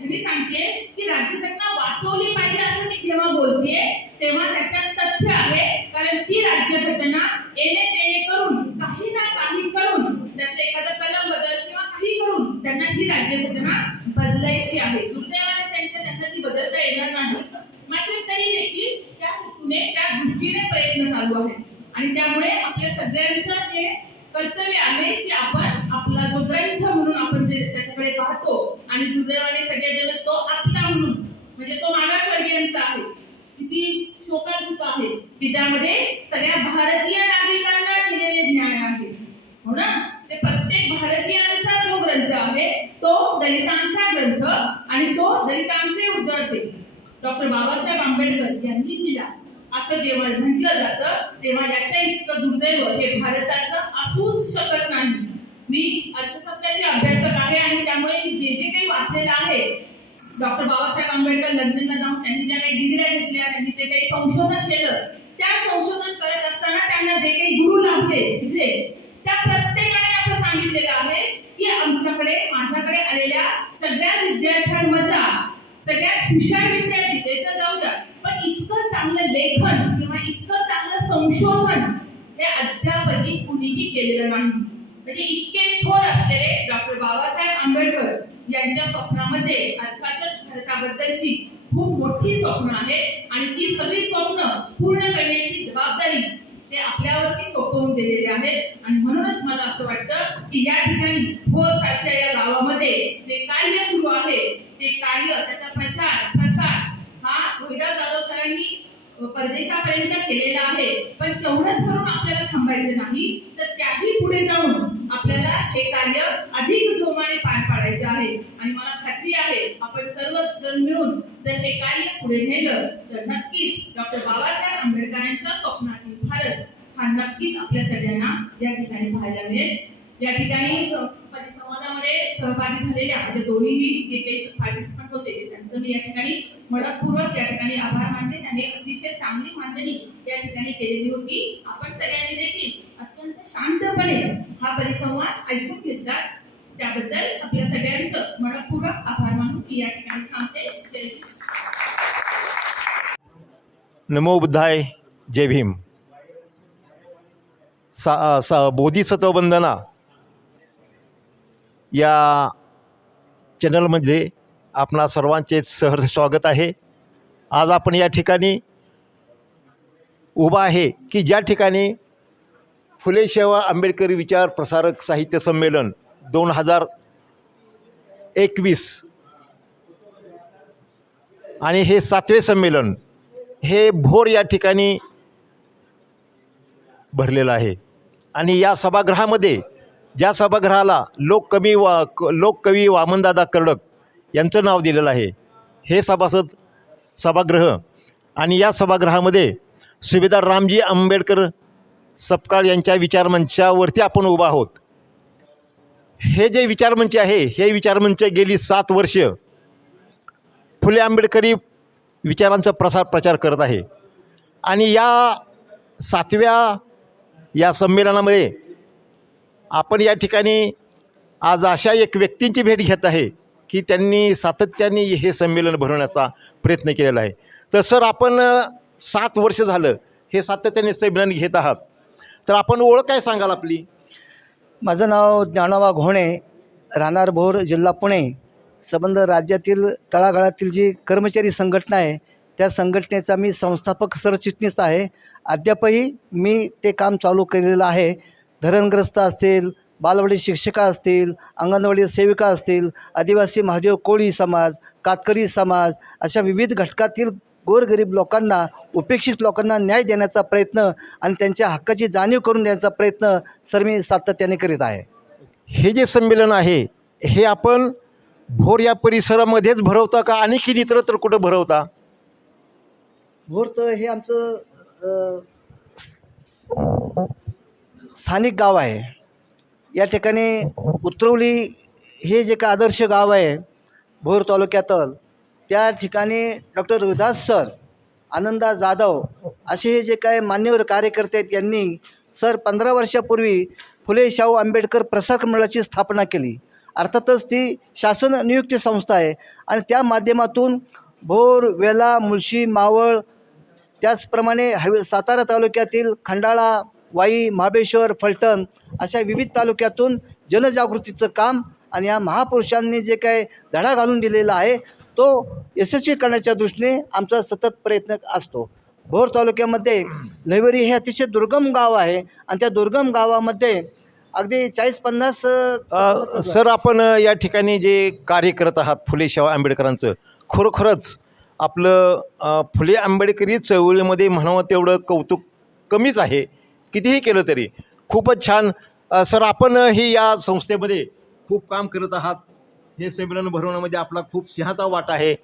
हे सांगते की राज्यघटना वाचवली पाहिजे असं मी जेव्हा बोलतेय तेव्हा त्याच्यात तथ्य आहे. कारण ती राज्यघटना येणे करून काही ना काही करून त्यातलं एखादं कलम बदल किंवा काही करून त्यांना ती राज्यघटना बदलायची आहे. दुर्दैवाने त्यांना ती बदलता येणार नाही. मात्र तरी देखील त्या हेतूने त्या दृष्टीने प्रयत्न चालू आहेत. आणि त्यामुळे आपल्या सगळ्यांचं हे कर्तव्य आहे की आपण आपला जो ग्रंथ म्हणून आपण जे त्याच्याकडे पाहतो आणि दुर्दैवाने सगळेजण तो आपला म्हणून म्हणजे तो मागासवर्गीयांचा आहे, किती शोकांतिक आहे की ज्यामध्ये सगळ्या भारतीय नागरिकांना दिलेले न्याय आहे. हो ना, ते प्रत्येक भारतीयांचा जो ग्रंथ आहे तो दलितांचा ग्रंथ आणि तो प्रश्नांचे उत्तर ते डॉक्टर बाबासाहेब आंबेडकर यांनी दिला असं जेव्हा म्हटलं जातं तेव्हा याच्या इतकं दुर्दैव हे भारताचं असूच शकत नाही. मी अर्थशास्त्राचे अभ्यासक आहे आणि त्यामुळे मी जे जे काही वाचलेलं आहे, डॉक्टर बाबासाहेब आंबेडकर लंडनला जाऊन त्यांनी ज्या काही डिग्र्या घेतल्या, त्यांनी जे काही संशोधन केलं, त्या संशोधन करत असताना त्यांना जे काही गुरु लाभले तिथले, त्या प्रत्येकाने असं सांगितलेलं आहे की आमच्याकडे माझ्याकडे आलेल्या सगळ्या विद्यार्थ्यांमधला सगळ्यात हुशार विद्यार्थी ते तर जाऊ द्या, पण इतकं चांगलं लेखन किंवा इतकं चांगलं संशोधन हे अद्यापही कुणीही केलेलं नाही. म्हणजे इतके थोर असलेले डॉक्टर बाबासाहेब आंबेडकर यांच्या स्वप्नामध्ये अर्थातच भारताबद्दलची खूप मोठी स्वप्न आहेत आणि ती सगळी स्वप्न पूर्ण करण्याची जबाबदारी ते आपल्यावरती सोपवून दिलेले आहेत. आणि म्हणूनच मला असं वाटतं की या ठिकाणी भोर सारख्या या गावामध्ये जे कार्य सुरू आहे ते कार्य, त्याचा प्रचार प्रसार हा रोहिदास जाधव सरांनी परदेशापर्यंत केलेला आहे. पण तेवढंच करून आपल्याला थांबायचं नाही, तर त्याही पुढे जाऊन आपल्याला हे कार्य अधिक जोमाने पार पाडायचे आहे. आणि मला खात्री आहे आपण सर्वजण मिळून जर हे कार्य पुढे नेलं तर नक्कीच डॉक्टर बाबासाहेब आंबेडकरांच्या स्वप्नातील भारत हा नक्कीच आपल्या सगळ्यांना या ठिकाणी पाहायला मिळेल. या ठिकाणी परिसंवादामध्ये सहभागी झालेल्या म्हणजे दोन्हीही जे काही पार्टिसिपंट होते त्यांचं मी या ठिकाणी मनपूर्वक या ठिकाणी आभार मानते. त्यांनी अतिशय चांगली मांडणी या ठिकाणी केलेली होती. आपण सगळ्यांनी देखील अत्यंत शांतपणे हा परिसंवाद ऐकून घेतला, त्याबद्दल आपल्या सगळ्यांचं मनपूर्वक आभार मानून मी या ठिकाणी थांबते. जय हिंद. नमो बुद्धाय. जय भीम. बोधिसत्व वंदना या चॅनलमध्ये आपणा सर्वांचे सहर्ष स्वागत आहे. आज आपण या ठिकाणी उभा आहे की ज्या ठिकाणी फुले शाहू आंबेडकरी विचार प्रसारक साहित्य संमेलन 2021 आणि हे 7वे संमेलन हे भोर या ठिकाणी भरलेलं आहे. आणि या सभागृहामध्ये ज्या सभागृहाला लोककवी वामनदादा कर्डक यांचं नाव दिलेलं आहे, हे सभागृह आणि या सभागृहामध्ये सुभेदार रामजी आंबेडकर सपकाळ यांच्या विचारमंचावरती आपण उभा आहोत. हे जे विचारमंच आहे हे विचारमंच गेली 7 वर्ष फुले आंबेडकरी विचारांचा प्रचार करत आहे. आणि या 7व्या या संमेलनामध्ये आपण या ठिकाणी आज अशा एक व्यक्तींची भेट घेत आहे की त्यांनी सातत्याने हे संमेलन भरवण्याचा प्रयत्न केलेला आहे. तर सर, आपण 7 वर्ष झालं हे सातत्याने संमेलन घेत आहात, तर आपण ओळख काय सांगाल आपली? माझं नाव ज्ञानोबा घोणे, राहणार भोर, जिल्हा पुणे. संबंध राज्यातील तळागाळातील जी कर्मचारी संघटना आहे त्या संघटनेचा मी संस्थापक सरचिटणीस आहे. अद्यापही मी ते काम चालू केलेलं आहे. धरणग्रस्त असतील, बालवाडी शिक्षिका असतील, अंगणवाडी सेविका असतील, आदिवासी महादेव कोळी समाज, कातकरी समाज, अशा विविध घटकातील गोरगरीब लोकांना, उपेक्षित लोकांना न्याय देण्याचा प्रयत्न आणि त्यांच्या हक्काची जाणीव करून देण्याचा प्रयत्न सर मी सातत्याने करीत आहे. हे जे संमेलन आहे हे आपण भोर या परिसरामध्येच भरवता का आणखी इतरत्र कुठं भरवता? भोर तर हे आमचं स्थानिक गाव आहे. या ठिकाणी उतरवली हे जे का आदर्श गाव आहे भोर तालुक्यातलं, त्या ठिकाणी डॉक्टर रोहिदास सर, आनंदा जाधव असे जे काय मान्यवर कार्यकर्ते आहेत यांनी सर 15 वर्षापूर्वी फुले शाहू आंबेडकर प्रसारक मंडळाची स्थापना केली. अर्थातच ती शासन नियुक्ती संस्था आहे आणि त्या माध्यमातून भोर, वेला, मुळशी, मावळ, त्याचप्रमाणे सातारा तालुक्यातील खंडाळा, वाई, महाबळेश्वर, फलटण अशा विविध तालुक्यातून जनजागृतीचं काम आणि या महापुरुषांनी जे काय धडा घालून दिलेला आहे तो यशस्वी करण्याच्या दृष्टीने आमचा सतत प्रयत्न असतो. भोर तालुक्यामध्ये लहिवरी हे अतिशय दुर्गम गाव आहे आणि त्या दुर्गम गावामध्ये अगदी 40-50 सर, आपण या ठिकाणी जे कार्य करत आहात फुले शाहू आंबेडकरांचं, खरोखरच आपलं फुले आंबेडकरी चळवळीमध्ये म्हणावं तेवढं कौतुक कमीच आहे. कितीही केलं तरी खूपच छान. सर, आपण ही या संस्थेमध्ये खूप काम करत आहात. हे संमेलन भरवण्यामध्ये आपला खूप सिंहाचा वाटा आहे.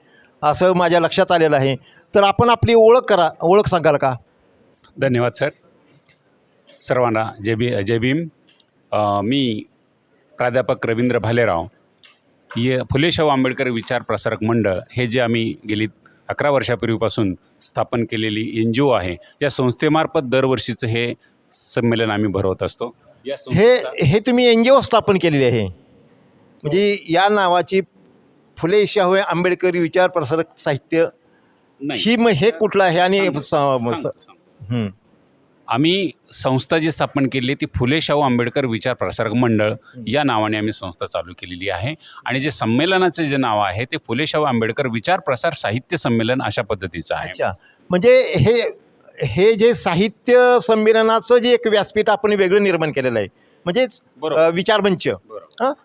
असं माझ्या लक्षात आलेलं आहे. तर आपण आपली ओळख सांगाल का? धन्यवाद सर. सर्वांना जय भीम. मी प्राध्यापक रवींद्र भालेराव. फुले शाहू आंबेडकर विचार प्रसारक मंडळ हे जे आम्ही गेली 11 वर्षापूर्वीपासून स्थापन केलेली NGO आहे, या संस्थेमार्फत दरवर्षीचं हे संमेलन आम्ही भरवत असतो. या हे तुम्ही NGO स्थापन केलेली आहे, म्हणजे या नावाची फुले शाहू आंबेडकर विचार प्रसारक साहित्य नाही, हे कुठलं आहे? आणि आम्ही संस्था जी स्थापन केली ती फुले शाहू आंबेडकर विचार प्रसारक मंडळ या नावाने आम्ही संस्था चालू केलेली आहे. आणि जे संमेलनाचे जे नाव आहे ते फुले शाहू आंबेडकर विचार प्रसार साहित्य संमेलन अशा पद्धतीचं आहे. अच्छा, म्हणजे हे जे साहित्य संमेलनाचं जे एक व्यासपीठ आपण वेगळं निर्माण केलेलं आहे, म्हणजेच विचारमंच,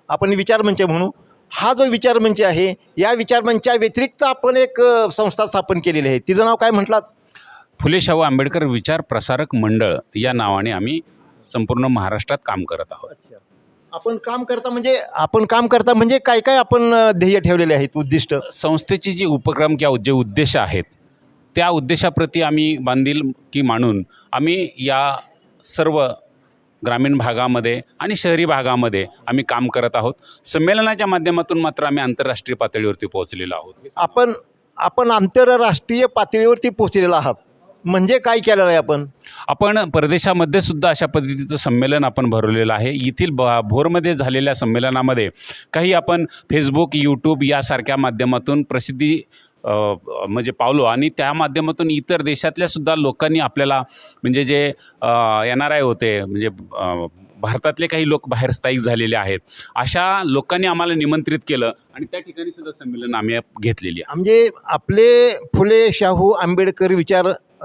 आपण विचारमंच म्हणू. हा जो विचारमंच आहे, या विचारमंचा व्यतिरिक्त आपण एक संस्था स्थापन केलेली आहे, तिचं नाव काय म्हटलात? फुले शाहू आंबेडकर विचार प्रसारक मंडळ या नावाने आम्ही संपूर्ण महाराष्ट्रात काम करत आहोत. अच्छा, आपण काम करता म्हणजे काय काय आपण ध्येय ठेवलेले आहेत, उद्दिष्ट? संस्थेची जी उपक्रम किंवा जे उद्देश आहेत त्या उद्देशाप्रती आम्ही बांधिलकी मानून आम्ही या सर्व ग्रामीण भागामध्ये आणि शहरी भागामध्ये आम्ही काम करत आहोत. संमेलनाच्या माध्यमातून मात्र आम्ही आंतरराष्ट्रीय पातळीवरती पोहोचलेलो आहोत. आपण आंतरराष्ट्रीय पातळीवरती पोहोचलेला आहात म्हणजे काय केलेलं आहे? आपण परदेशामध्ये सुद्धा अशा पद्धतीचं संमेलन आपण भरवलेलं आहे. येथील भोरमध्ये झालेल्या संमेलनामध्ये काही आपण फेसबुक, यूट्यूब यासारख्या माध्यमातून प्रसिद्धी म्हणजे पावलो आणि त्या माध्यमातून इतर देशातल्या सुद्धा लोकांनी आपल्याला, म्हणजे जे NRI होते, म्हणजे भारतातले काही लोक बाहेर स्थायिक झालेले आहेत, अशा लोकांनी आम्हाला निमंत्रित केलं आणि त्या ठिकाणी सुद्धा संमेलन आम्ही घेतलेली आहे. म्हणजे आपले फुले शाहू आंबेडकर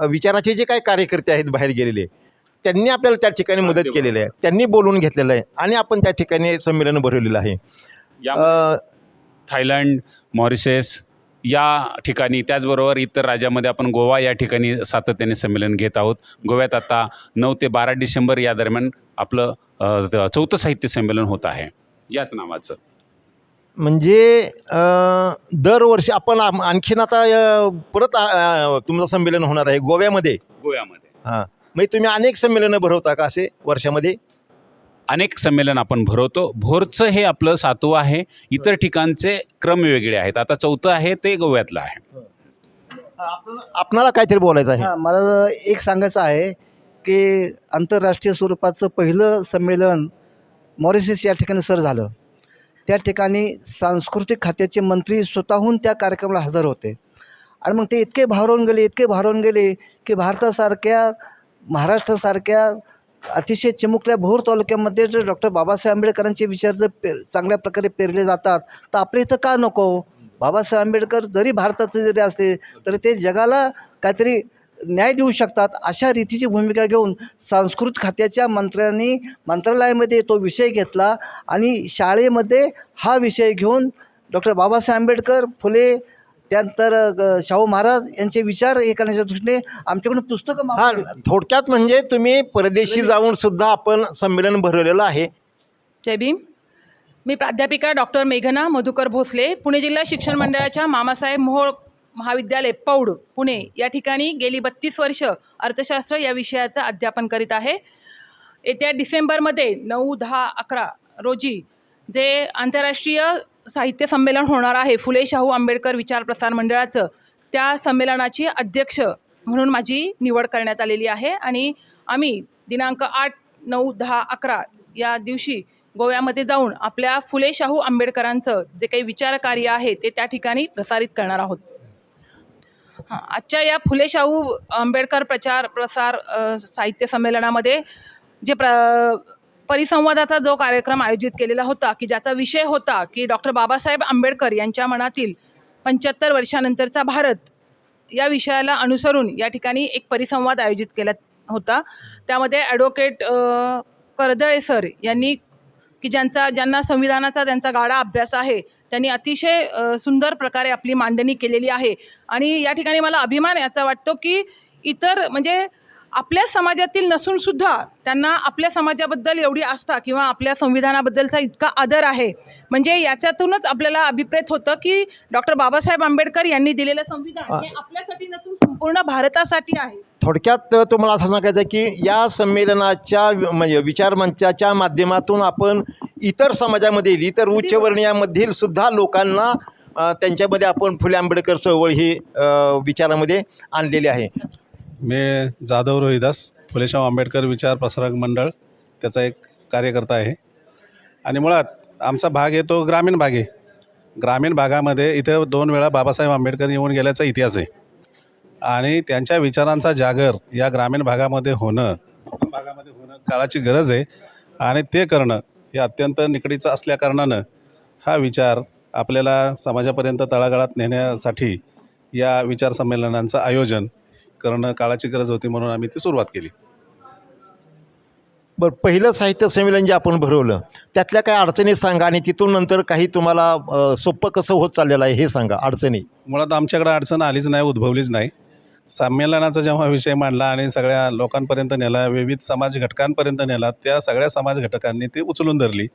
विचाराचे जे काही कार्यकर्ते आहेत बाहेर गेलेले, त्यांनी आपल्याला त्या ठिकाणी मदत केलेली आहे, त्यांनी बोलवून घेतलेलं आहे आणि आपण त्या ठिकाणी संमेलन भरवलेलं आहे. थायलंड, मॉरिशस या ठिकाणी, त्याचबरोबर इतर राज्यामध्ये आपण गोवा या ठिकाणी सातत्याने संमेलन घेत आहोत. गोव्यात आता 9 ते 12 डिसेंबर या दरम्यान आपलं 4थं साहित्य संमेलन होत आहे याच नावाचं. म्हणजे दरवर्षी आपण आणखीन आता परत तुमचं संमेलन होणार आहे गोव्यामध्ये. हां, म्हणजे तुम्ही अनेक संमेलनं भरवता का असे वर्षामध्ये? अनेक संमेलन आपण भरवतो. भोरचं हे आपलं 7वं आहे, इतर ठिकाणचे क्रम वेगळे आहेत. आता 4थं आहे ते गोव्यातलं आहे. आपणाला काहीतरी बोलायचं आहे? मला एक सांगायचं आहे की आंतरराष्ट्रीय स्वरूपाचं पहिलं संमेलन मॉरिशस या ठिकाणी सर झालं. त्या ठिकाणी सांस्कृतिक खात्याचे मंत्री स्वतःहून त्या कार्यक्रमाला हजर होते आणि मग ते इतके भारावून गेले की भारतासारख्या, महाराष्ट्रासारख्या अतिशय चिमुकल्या भोर तालुक्यामध्ये जर डॉक्टर बाबासाहेब आंबेडकरांचे विचार जर चांगल्या प्रकारे पेरले जातात तर आपल्या इथं का नको? बाबासाहेब आंबेडकर जरी भारताचे जरी असले तरी ते जगाला काहीतरी न्याय देऊ शकतात, अशा रीतीची भूमिका घेऊन सांस्कृतिक खात्याच्या मंत्र्यांनी मंत्रालयामध्ये तो विषय घेतला आणि शाळेमध्ये हा विषय घेऊन डॉक्टर बाबासाहेब आंबेडकर, फुले, त्यानंतर शाहू महाराज यांचे विचार हे करण्याच्या दृष्टीने आमच्याकडून पुस्तकं. हां, थोडक्यात म्हणजे तुम्ही परदेशी जाऊन सुद्धा आपण संमेलन भरवलेलं आहे. जय भीम. मी प्राध्यापिका डॉक्टर मेघना मधुकर भोसले, पुणे जिल्हा शिक्षण मंडळाच्या मामासाहेब मोहोळ महाविद्यालय पौड पुणे या ठिकाणी गेली 32 वर्ष अर्थशास्त्र या विषयाचं अध्यापन करीत आहे. येत्या डिसेंबरमध्ये 9, 10, 11 रोजी जे आंतरराष्ट्रीय साहित्य संमेलन होणार आहे फुले शाहू आंबेडकर विचार प्रसार मंडळाचं, त्या संमेलनाची अध्यक्ष म्हणून माझी निवड करण्यात आलेली आहे आणि आम्ही दिनांक 8, 9, 10, 11 या दिवशी गोव्यामध्ये जाऊन आपल्या फुले शाहू आंबेडकरांचं जे काही विचारकार्य आहे ते त्या ठिकाणी प्रसारित करणार आहोत. आजच्या या फुले शाहू आंबेडकर प्रसार साहित्य संमेलनामध्ये जे परिसंवादाचा जो कार्यक्रम आयोजित केलेला होता की ज्याचा विषय होता की डॉक्टर बाबासाहेब आंबेडकर यांच्या मनातील 75 वर्षानंतरचा भारत, या विषयाला अनुसरून या ठिकाणी एक परिसंवाद आयोजित केला होता. त्यामध्ये ॲडव्होकेट करदळे सर यांनी की ज्यांना संविधानाचा त्यांचा गाढा अभ्यास आहे, त्यांनी अतिशय सुंदर प्रकारे आपली मांडणी केलेली आहे. आणि या ठिकाणी मला अभिमान याचा वाटतो की इतर म्हणजे आपल्या समाजातील नसून सुद्धा त्यांना आपल्या समाजाबद्दल एवढी आस्था किंवा आपल्या संविधानाबद्दलचा इतका आदर आहे, म्हणजे याच्यातूनच आपल्याला अभिप्रेत होतं की डॉक्टर बाबासाहेब आंबेडकर यांनी दिलेलं संविधान हे आपल्यासाठी नसून संपूर्ण भारतासाठी आहे. थोडक्यात तुम्हाला असं सांगायचं आहे की या संमेलनाच्या म्हणजे विचारमंचाच्या माध्यमातून आपण इतर समाजामधील इतर उच्चवर्णीयामधील सुद्धा लोकांना त्यांच्यामध्ये आपण फुले आंबेडकर चळवळ ही विचारामध्ये आणलेली आहे. मी जाधव रोहिदास फुलेशाह आंबेडकर विचार प्रसारक मंडळ त्याचा एक कार्यकर्ता आहे आणि मुळात आमचा भाग आहे तो ग्रामीण भाग आहे. ग्रामीण भागामध्ये इथं 2 वेळा बाबासाहेब आंबेडकर येऊन गेल्याचा इतिहास आहे आणि त्यांच्या विचारांचा जागर या ग्रामीण भागामध्ये होणं काळाची गरज आहे आणि ते करणं हे अत्यंत निकडीचं असल्याकारणानं हा विचार आपल्याला समाजापर्यंत तळागाळात नेण्यासाठी या विचार संमेलनांचं आयोजन करणं काळाची गरज होती, म्हणून आम्ही ती सुरुवात केली. बरं, पहिलं साहित्य संमेलन जे आपण भरवलं त्यातल्या काही अडचणी सांगा आणि तिथून नंतर काही तुम्हाला सोपं कसं होत चाललेलं आहे हे सांगा. अडचणी मुळात आमच्याकडे अडचण आलीच नाही, उद्भवलीच नाही. संमेलनाचा जेव्हा विषय मांडला आणि सगळ्या लोकांपर्यंत नेला, विविध समाज घटकांपर्यंत नेला, त्या सगळ्या समाज घटकांनी ते उचलून धरली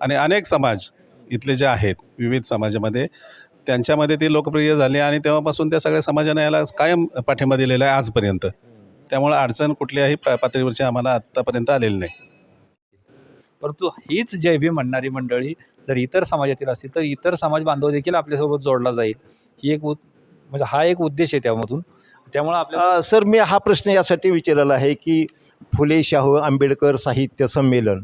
आणि अनेक समाज इथले जे आहेत विविध समाजामध्ये त्यांच्यामध्ये ती लोकप्रिय झाली आणि तेव्हापासून त्या सगळ्या समाजाने याला कायम पाठिंबा दिलेला आहे आजपर्यंत. त्यामुळे अडचण कुठल्याही पातळीवरची आम्हाला आत्तापर्यंत आलेली नाही. परंतु हीच जय भीम म्हणणारी मंडळी जर इतर समाजातील असतील तर इतर समाज बांधव देखील आपल्यासोबत जोडला जाईल, ही एक म्हणजे हा एक उद्देश आहे त्यामधून. त्यामुळे आपल्या सर मी हा प्रश्न यासाठी विचारलेला आहे की फुले शाहू आंबेडकर साहित्य संमेलन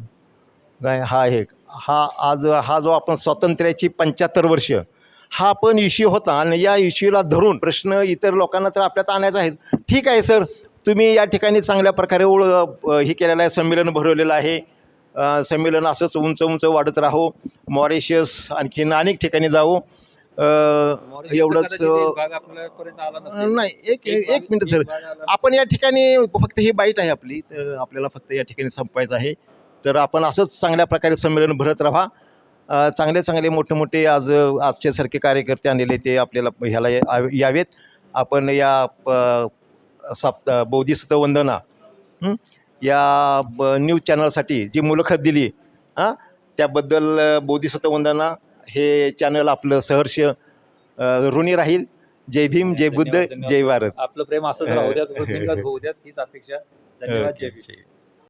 काय हा आहे हा जो आपण स्वातंत्र्याची 75 वर्ष हा पण इश्यू होता आणि या इश्यूला धरून प्रश्न इतर लोकांना तर आपल्यात आणायचा आहे. ठीक आहे सर, तुम्ही या ठिकाणी चांगल्या प्रकारे हे केलेलं आहे, संमेलन भरवलेलं आहे. संमेलन असंच उंच उंच वाढत राहो, मॉरिशस आणखीन अनेक ठिकाणी जाऊ. एवढंच नाही, एक मिनिट सर, आपण या ठिकाणी फक्त ही बाईट आहे आपली, तर आपल्याला फक्त या ठिकाणी संपवायचं आहे. तर आपण असंच चांगल्या प्रकारे संमेलन भरत राहा. चांगले चांगले मोठे मोठे आजच्यासारखे कार्यकर्ते आणलेले ते आपल्याला ह्याला यावेत. आपण या बोधिसत्व वंदना या न्यूज चॅनलसाठी जी मुलाखत दिली त्याबद्दल बोधिसत्व वंदना हे चॅनल आपलं सहर्ष ऋणी राहील. जय भीम, जय बुद्ध, जय भारत. आपलं प्रेम असंच राहू द्यात, वृद्धिंगत होऊ द्यात हीच अपेक्षा. धन्यवाद. जय भीम.